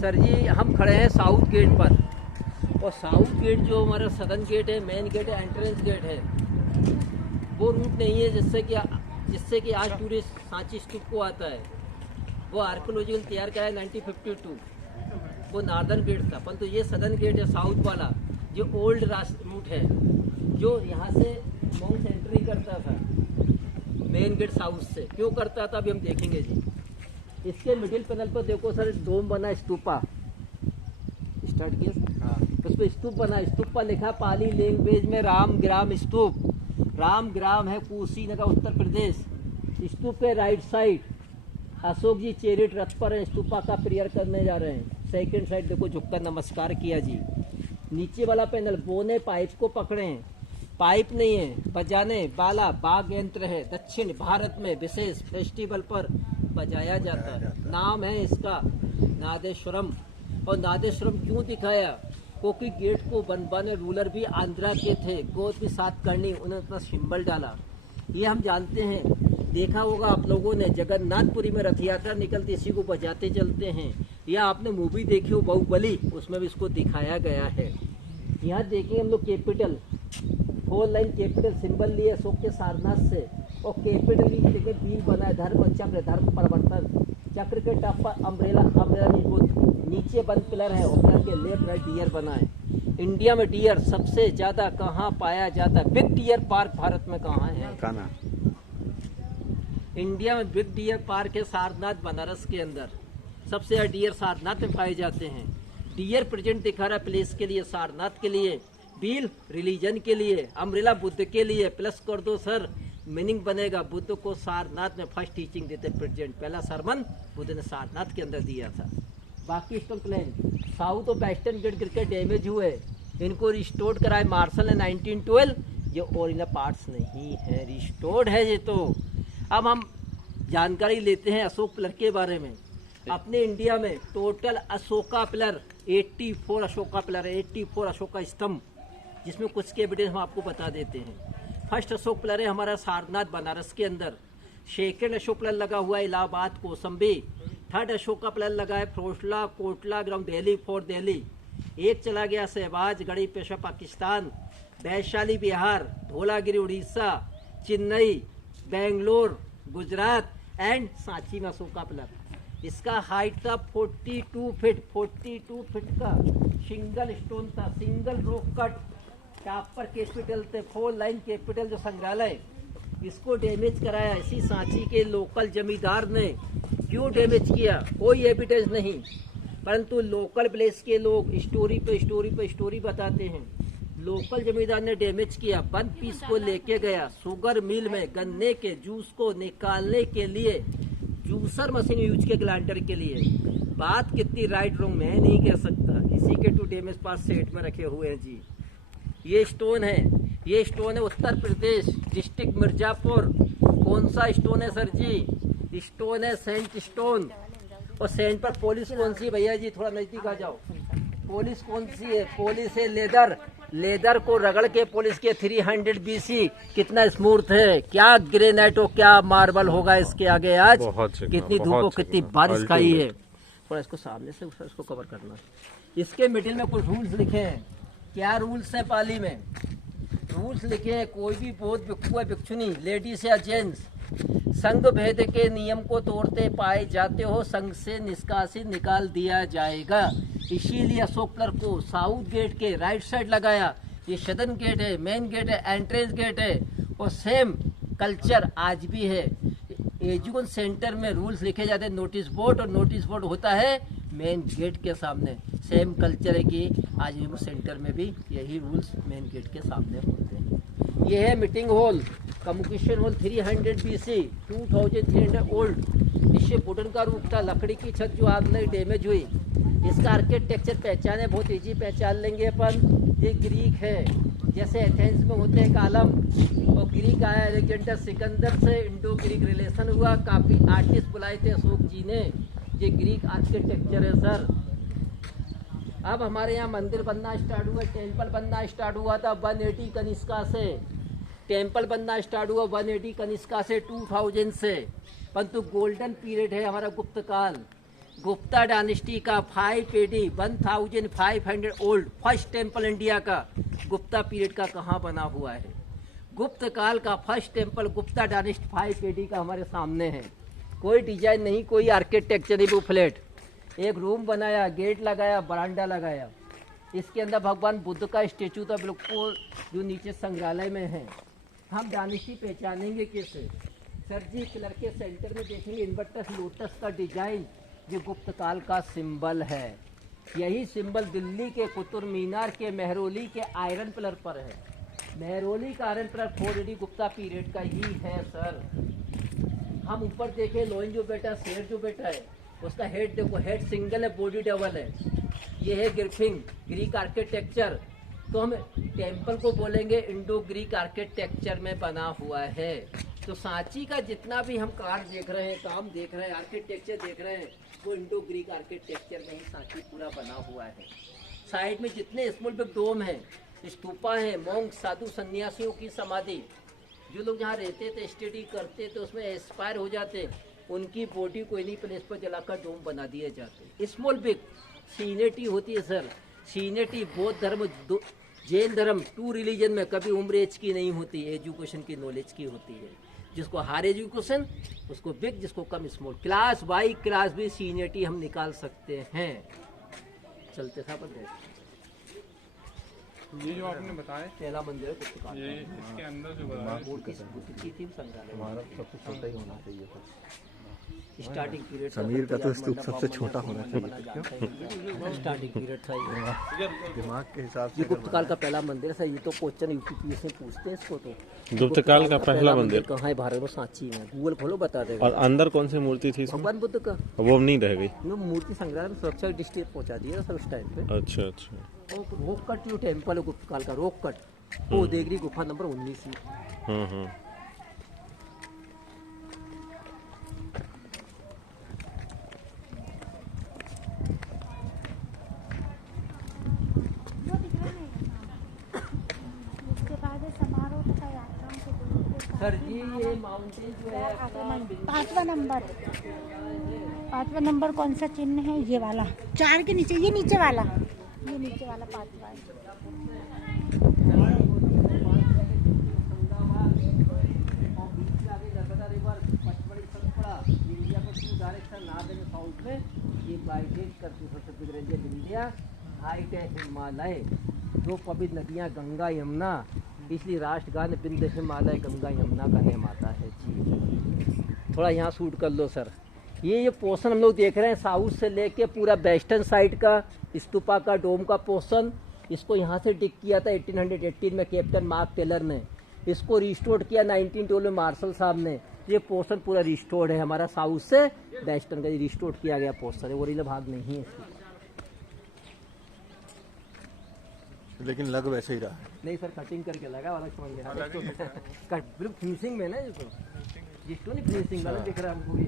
सर जी। हम खड़े हैं साउथ गेट पर, और साउथ गेट जो हमारा सदर्न गेट है, मेन गेट है, एंट्रेंस गेट है, वो रूट नहीं है जिससे कि आज टूरिस्ट सांची स्तूप को आता है। वो आर्कियोलॉजिकल तैयार किया है 1952, वो नॉर्दर्न गेट था। परंतु ये सदर्न गेट है साउथ वाला, जो ओल्ड रूट है, जो यहाँ से मॉन्क्स एंट्री करता था मेन गेट साउथ से। क्यों करता था अभी हम देखेंगे जी। इसके मिडिल पैनल पर देखो सर, डोम बना, स्तूपा स्टार्ट किया, उस पर स्तूप बना, स्तूप पर लिखा पाली लैंग्वेज में रामग्राम स्तूप। रामग्राम है कुशीनगर उत्तर प्रदेश। स्तूप के राइट साइड अशोक जी चैरिट रथ पर हैं, स्तूपा का प्रेयर करने जा रहे हैं। सेकंड साइड देखो झुककर नमस्कार किया जी। नीचे वाला पैनल बोने पाइप को पकड़े हैं, पाइप नहीं है, बजाने वाला बाग यंत्र है। दक्षिण भारत में विशेष फेस्टिवल पर बजाया जाता है। नाम है इसका नादेश्वरम। और नादेश्वरम क्यों दिखाया? क्योंकि गेट को बनवाने रूलर भी आंध्रा के थे, गोद भी साथ करनी, उन्होंने अपना सिंबल डाला। ये हम जानते हैं, देखा होगा आप लोगों ने, जगन्नाथपुरी में रथ यात्रा निकलती, इसी को बजाते चलते हैं। या आपने मूवी देखी हो बाहुबली, उसमें भी इसको दिखाया गया है। यहाँ देखेंगे हम लोग कैपिटल, 4 लाइन कैपिटल सिंबल लिए अशोक के सारनाथ से, और कैपिटल की जगह बील बना है, धर्म चक्र, धर्म परिवर्तन चक्र के टॉप पर अम्ब्रेला नहीं बुद्ध, नीचे बंद पिलर है, और पिलर के लेफ्ट राइट डियर बना है। इंडिया में डियर सबसे ज्यादा कहाँ पाया जाता है? बिग डियर पार्क भारत में कहाँ है? कान्हा। इंडिया में बिग डियर पार्क है सारनाथ बनारस के अंदर। सबसे ज्यादा डियर सारनाथ में पाए जाते हैं। डियर प्रेजेंट दिखा रहा है प्लेस के लिए, सारनाथ के लिए, बिल रिलीजन के लिए, अम्ब्रेला बुद्ध के लिए, प्लस कर दो सर मीनिंग बनेगा। बुद्ध को सारनाथ में फर्स्ट टीचिंग देते प्रेजेंट, पहला सरमन बुद्ध ने सारनाथ के अंदर दिया था। बाकी स्टोन प्लेन साउथ और वेस्टर्न गेट गिरकर डैमेज हुए, इनको रिस्टोर कराए मार्शल ने 1912। ये ओरिजिनल पार्ट्स नहीं है, रिस्टोर्ड है ये तो। अब हम जानकारी लेते हैं अशोक पिलर के बारे में। अपने इंडिया में total Ashoka pillar 84 Ashoka pillar है, 84 अशोका स्तंभ, जिसमें कुछ के एविडेंस हम आपको बता देते हैं। फर्स्ट अशोक पिलर है हमारा सारनाथ बनारस के अंदर। सेकेंड अशोक पिलर लगा हुआ है इलाहाबाद कौसम्बी। थर्ड अशोका पिलर लगा है फिरोजला कोटला ग्राउंड दिल्ली फोर्ट दिल्ली। एक चला गया शहबाज गढ़ी पेशा पाकिस्तान, वैशाली बिहार, धौलागिरी उड़ीसा, चेन्नई, बेंगलोर गुजरात एंड सांची में अशोका पिलर। इसका हाइट था 42 फीट, 42 फीट का सिंगल स्टोन था, सिंगल रॉक कट। टॉप पर कैपिटल थे, 4 लाइन कैपिटल जो संग्रहालय, इसको डैमेज कराया इसी सांची के लोकल जमींदार ने। क्यों डैमेज किया कोई एविडेंस नहीं, परंतु लोकल प्लेस के लोग स्टोरी पे स्टोरी पे स्टोरी बताते हैं। लोकल जमींदार ने डैमेज किया, 1 पीस को लेके गया शुगर मिल में गन्ने के जूस को निकालने के लिए, जूसर मशीन यूज किया ग्लाइंडर के लिए। बात कितनी राइट रॉन्ग मैं नहीं कह सकता, इसी के 2 डैमेज पास सेट में रखे हुए हैं जी। ये स्टोन है, ये स्टोन है उत्तर प्रदेश डिस्ट्रिक्ट मिर्जापुर। कौन सा स्टोन है सर जी? स्टोन है सेंट स्टोन। और सेंट पर पॉलिश कौन सी भैया जी, थोड़ा नजदीक आ जाओ। पॉलिश कौन सी है? पॉलिश है लेदर। लेदर को रगड़ के पॉलिश के 300 BC। कितना स्मूथ है, क्या ग्रेनाइट हो क्या मार्बल होगा इसके आगे आज। कितनी धूप हो कितनी बारिश खाई है। थोड़ा इसको सामने से इसको कवर करना। इसके मिडिल में कुछ रूल्स लिखे हैं। क्या रूल्स है पाली में? रूल्स लिखे हैं, कोई भी बौद्ध भिक्षु या भिक्षुनी, लेडीज या जेंट्स, संघ भेद के नियम को तोड़ते पाए जाते हो, संघ से निष्कासित निकाल दिया जाएगा। इसीलिए अशोक पिलर को साउथ गेट के राइट साइड लगाया। ये सदन गेट है, मेन गेट है, एंट्रेंस गेट है। और सेम कल्चर आज भी है। एजुकेशन सेंटर में रूल्स लिखे जाते हैं नोटिस बोर्ड, और नोटिस बोर्ड होता है मेन गेट के सामने। सेम कल्चर है कि आज भी सेंटर में भी यही रूल्स मेन गेट के सामने होते हैं। ये है meeting hall, communication hall 300 BC, 2300 old. इससे वुडन का रूप था, लकड़ी की छत जो आग में डैमेज हुई। इसका आर्किटेक्चर पहचाने बहुत इजी पहचान लेंगे अपन। ये ग्रीक है, जैसे एथेंस में होते हैं कालम, और ग्रीक आया अलेक्जेंडर सिकंदर से इंडो ग्रीक रिलेशन हुआ। काफी आर्टिस्ट बुलाए थे अशोक जी ने। ये ग्रीक आर्किटेक्चर है सर। अब हमारे यहाँ मंदिर बनना स्टार्ट हुआ, टेम्पल बनना स्टार्ट हुआ था 180 कनिष्का से। टेम्पल बनना स्टार्ट हुआ 180 कनिष्का से 2000 से। परंतु गोल्डन पीरियड है हमारा गुप्त काल, गुप्ता डायनेस्टी का 5 AD 1500 old first temple India का। गुप्ता पीरियड का कहाँ बना हुआ है? गुप्त काल का first temple Gupta dynasty 5 AD का हमारे सामने है। कोई डिजाइन नहीं, कोई आर्किटेक्चर नहीं, फ्लैट। एक रूम बनाया, गेट लगाया, बरांडा लगाया। इसके अंदर भगवान बुद्ध का स्टेचू था बिल्कुल, जो नीचे संग्रहालय में है। हम डायनेस्टी पहचानेंगे कैसे? सर जी पिलर के सेंटर में देखेंगे इन्वर्टस लोटस का डिजाइन, ये गुप्त काल का सिंबल है। यही सिंबल दिल्ली के कुतुब मीनार के मेहरौली के आयरन पिलर पर है। मेहरौली का iron pillar 4 AD Gupta period का ही है सर। हम ऊपर देखें, लोइन जो बैठा, शेर जो बैठा है, उसका हेड देखो, हेड सिंगल है, बॉडी डबल है। ये है ग्रिफिंग ग्रीक आर्किटेक्चर। तो हम टेम्पल को बोलेंगे इंडो ग्रीक आर्किटेक्चर में बना हुआ है। तो सांची का जितना भी हम कार्ड देख रहे हैं, काम देख रहे हैं, आर्किटेक्चर देख रहे हैं, वो इंडो ग्रीक आर्किटेक्चर में ही सांची पूरा बना हुआ है। साइड में जितने स्मॉल बिग डोम है, स्तूपा है, मोंग साधु सन्यासियों की समाधि, जो लोग यहाँ रहते थे, स्टडी करते थे, उसमें एक्सपायर हो जाते, उनकी बॉडी को इन्हीं प्लेस पर जलाकर डोम बना दिए जाते। स्मॉल बिग सीनेटी होती है सर। सीनेटी बौद्ध धर्म, जैन धर्म, 2 रिलीजन में कभी उम्र एज की नहीं होती, एजुकेशन की, नॉलेज की होती है। जिसको हायर एजुकेशन उसको बिग, जिसको कम स्मॉल। क्लास बाई क्लास भी सीनियरिटी हम निकाल सकते हैं। चलते था पर ये जो आपने बताया पहला मंदिर है पुस्तकालय, ये इसके अंदर जो बताया बुद्ध की थी संग्रहालय। हमारा सब कुछ छोटा ही होना चाहिए था। स्टार्टिंग पीरियड समीर का तो स्तूप सबसे छोटा होना चाहिए। स्टार्टिंग पीरियड था ये। दिमाग के हिसाब ये से गुप्त काल का पहला मंदिर है। ये तो क्वेश्चन यूपीपीएससी में पूछते हैं इसको। तो गुप्त काल का पहला मंदिर कहाँ है भारत में? सांची में। गूगल खोलो बता देगा। और अंदर कौन सी मूर्ति थी इसमें? भगवान बुद्ध का। वो नहीं रह गई। वो मूर्ति संग्रहालय में सुरक्षा की दृष्टि से पहुंचा दिया था उस टाइम पे। अच्छा अच्छा। रोक कट जो टेम्पल है गुप्त काल का, रोक कट, वो देगरी गुफा नंबर 19 में। हम्म। सर जी ये माउंटेन जो है पांचवा नंबर कौन सा चिन्ह है? ये वाला 4 के नीचे, ये नीचे वाला पांचवा है। हाइट है हिमालय, दो पवित्र नदियाँ गंगा यमुना, इसलिए राष्ट्रगान बिंद हिमालय गंगा यमुना का नेम आता है जी। थोड़ा यहाँ शूट कर लो सर। ये पोर्शन हम लोग देख रहे हैं साउथ से लेके पूरा वेस्टर्न साइड का स्तूपा का डोम का पोर्शन। इसको यहाँ से डिग किया था 1818 में कैप्टन मार्क टेलर ने। इसको रिस्टोर किया 1912 में मार्शल साहब ने। ये पोर्शन पूरा रिस्टोर्ड है हमारा साउथ से वेस्टर्न का रिस्टोर किया गया पोर्शन है, ओरिजिनल भाग नहीं है इसकी। लेकिन लग वैसे ही रहा है। नहीं सर कटिंग करके लगा वाला समझ गया। कट बिल्कुल फिनिशिंग में ना ये तो जिसको नहीं फिनिशिंग वाला दिख रहा है हमको भी।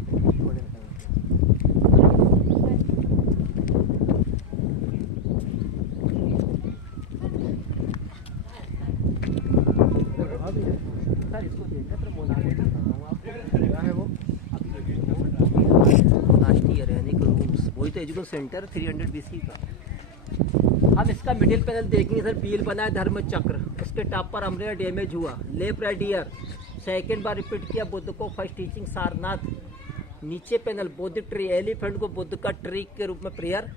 सर इसको देखकर फिर मोनास्ट्री बताऊँ आपको क्या है वो। मोनास्ट्री रहने के रूम्स, वही तो एजुकेशन सेंटर 300 BC का। हम इसका मिडिल पैनल देखेंगे सर। व्हील बना है धर्म चक्र, उसके टॉप पर अम्ब्रेला डैमेज हुआ। लेफ्ट राइट ईयर सेकेंड बार रिपीट किया बुद्ध को फर्स्ट टीचिंग सारनाथ। नीचे पैनल बुद्ध ट्री, एलिफेंट को बुद्ध का ट्री के रूप में प्रेयर।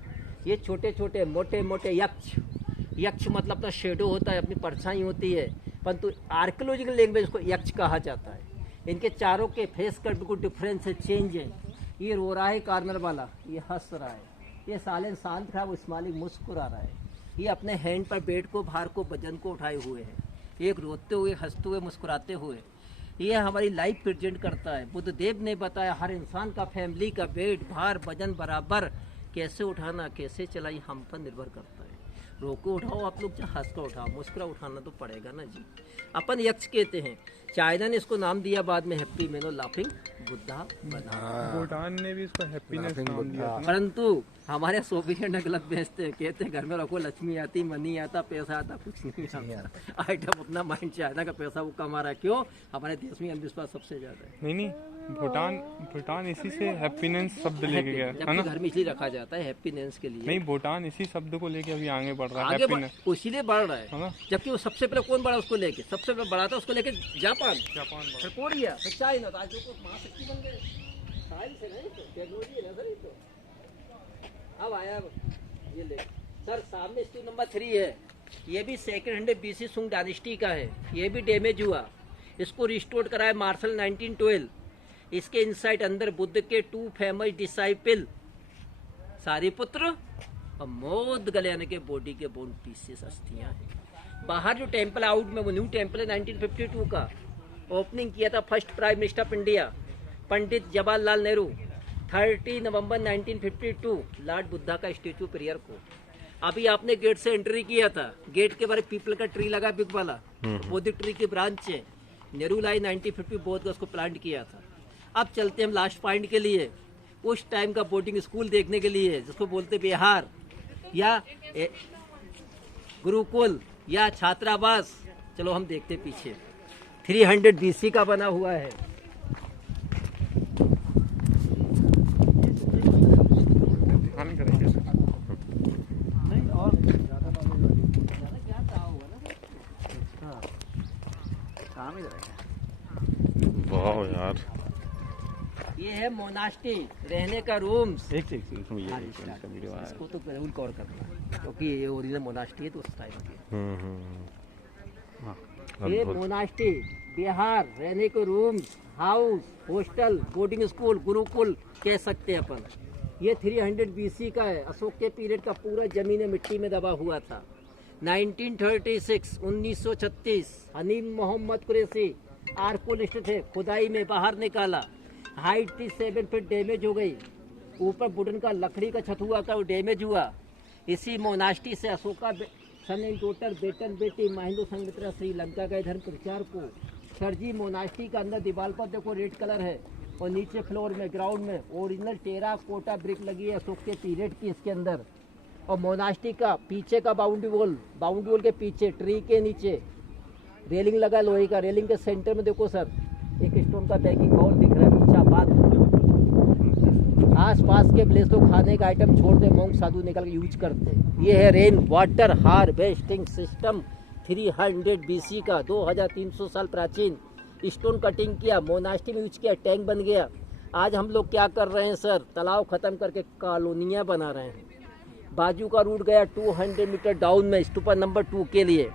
ये छोटे छोटे मोटे मोटे यक्ष, यक्ष मतलब तो शेडो होता है, अपनी परछाई होती है, परंतु आर्कियोलॉजिकल लैंग्वेज को यक्ष कहा जाता है। इनके चारों के फेस कट बिल्कुल डिफरेंस है, चेंज है। ये रो रहा है कॉर्नर वाला, ये हंस रहा है। ये साले शांत खड़ा, वो स्माइलिंग मुस्कुरा रहा है। ये अपने हैंड पर वेट को, भार को, वजन को उठाए हुए है। एक रोते हुए, हंसते हुए, मुस्कुराते हुए। ये हमारी लाइफ प्रेजेंट करता है। बुद्ध देव ने बताया हर इंसान का फैमिली का वेट, भार, वजन बराबर कैसे उठाना, कैसे चला, ये हम पर निर्भर करता है। रोको उठाओ आप लोग, चाहे हंस कर उठाओ, मुस्कुरा उठाना तो पड़ेगा ना जी। अपन यक्ष कहते हैं। चाइना ने इसको नाम दिया बाद में हैप्पी मैनो लाफिंग बुद्धा बना। भूटान ने भी इसको हैप्पीनेस नाम दिया था। परंतु हमारे सोवियत गलत बेचते हैं, कहते हैं घर में रखो लक्ष्मी आती, मनी आता, पैसा आता, कुछ नहीं आता। आइटम अपना माइंड चाइना का पैसा वो कमा रहा है। क्यों? हमारे देश में अंधविश्वास सबसे ज्यादा है। नहीं भूटान इसी से हैप्पीनेस शब्द लेके गया है ना। घर में इसलिए रखा जाता है हैप्पीनेस के लिए। नहीं, भूटान इसी शब्द को लेके अभी आगे बढ़ रहा है, आगे हैप्पीनेस इसीलिए बढ़ रहा है। जबकि वो सबसे पहले कौन बढ़ा उसको लेके? सबसे पहले बढ़ा था उसको लेके जापान, फिर कोरिया, फिर चाइना। तो आज जो कुछ महाशक्ति बन गए साइंस है ना, टेक्नोलॉजी है ना सर। ये तो अब आया ये ले सर सामने स्तूप नंबर 3 है। ये भी 200 BC सुंग डायनेस्टी का है। ये भी डैमेज हुआ, इसको रिस्टोर कराया मार्शल 1912। इसके इनसाइड अंदर बुद्ध के 2 फेमस डिसाइपल सारिपुत्र और मोद गलयान के बॉडी के बोन पीसेस अस्थियां हैं। बाहर जो टेम्पल आउट में वो न्यू टेम्पल है 1952 का। ओपनिंग किया था first prime minister of India Pandit Jawaharlal Nehru 30 November 1952 Lord Buddha का स्टेचू प्रेयर को। अभी आपने गेट से एंट्री किया था, गेट के बारे पीपल का ट्री लगा बिग वाला, बोधि ट्री की ब्रांच है। नेहरू लाई 1950 बोध का उसको प्लांट किया था। अब चलते हम लास्ट पॉइंट के लिए, उस टाइम का बोर्डिंग स्कूल देखने के लिए, जिसको बोलते बिहार या गुरुकुल या छात्रावास। चलो हम देखते पीछे। 300 BC का बना हुआ है। नहीं और वाह यार, ये है मोनास्ट्री, रहने का रूम्स। एक इसको तो जरूर कवर करना है क्योंकि ये ओरिजिनल मोनास्ट्री है तो उस टाइम की। ये मोनास्ट्री बिहार, रहने के rooms, house, hostel, boarding school, Gurukul कह सकते हैं अपन। ये 300 BC का है, अशोक के पीरियड का। पूरा जमीन मिट्टी में दबा हुआ था। 1936 हनीम मोहम्मद कुरैशी आर्कोलिस्ट थे, खुदाई में बाहर निकाला। हाइट थी 7 फीट, डैमेज हो गई। ऊपर वुडन का लकड़ी का छत हुआ था, वो डैमेज हुआ। इसी मोनास्टी से अशोका सन इन टोटल बेटन बेटी महेंद्र संघमित्रा श्रीलंका गए धर्म प्रचार को। सरजी मोनास्टी का अंदर दीवार पर देखो रेड कलर है, और नीचे फ्लोर में ग्राउंड में ओरिजिनल टेरा कोटा ब्रिक लगी है अशोक के पीरियड की इसके अंदर। और मोनास्टी का पीछे का बाउंड्री वॉल के पीछे ट्री के नीचे रेलिंग लगा लोहे का। रेलिंग के सेंटर में देखो सर एक स्टोन का बैकिंग बाउल दिख रहा है, पीछा बात। आस पास के प्लेस तो खाने का आइटम छोड़ते, मोंग साधु निकल के यूज करते। ये है rain water harvesting system 300 BC का, 2300 साल प्राचीन। स्टोन कटिंग किया, मोनास्टी में यूज किया, टैंक बन गया। आज हम लोग क्या कर रहे हैं सर, तालाब खत्म करके कॉलोनियाँ बना रहे हैं। बाजू का रूट गया 200 मीटर डाउन में स्तूपा नंबर 2 के लिए।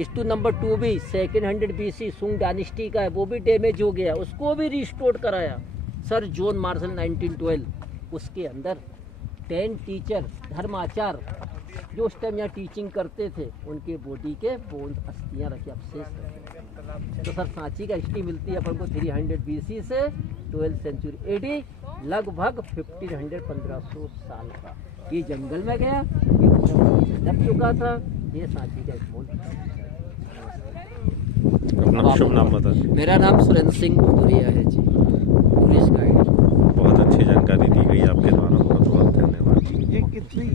स्तूप नंबर 2 भी 200 BC सुंग डायनेस्टी का है, वो भी डैमेज हो गया, उसको भी रिस्टोर कराया सर जॉन मार्शल 1912। उसके अंदर 10 टीचर धर्माचार जो उस टाइम यहाँ टीचिंग करते थे, उनके बॉडी के बोन अस्थियाँ रखी, अवशेष रखे। तो सर सांची का हिस्ट्री मिलती है अपन को 300 BC से 12th सेंचुरी AD, लगभग 1500-1500 साल का। ये जंगल में गया, ये दब चुका था। ये सांची का एक मोल। अपना शुभ नाम बता। मेरा नाम सुरेंद्र सिंह भदौरिया है जी, टूरिस्ट गाइड। बहुत अच्छी जानकारी दी गई आपके द्वारा, बहुत बहुत धन्यवाद। ये कितनी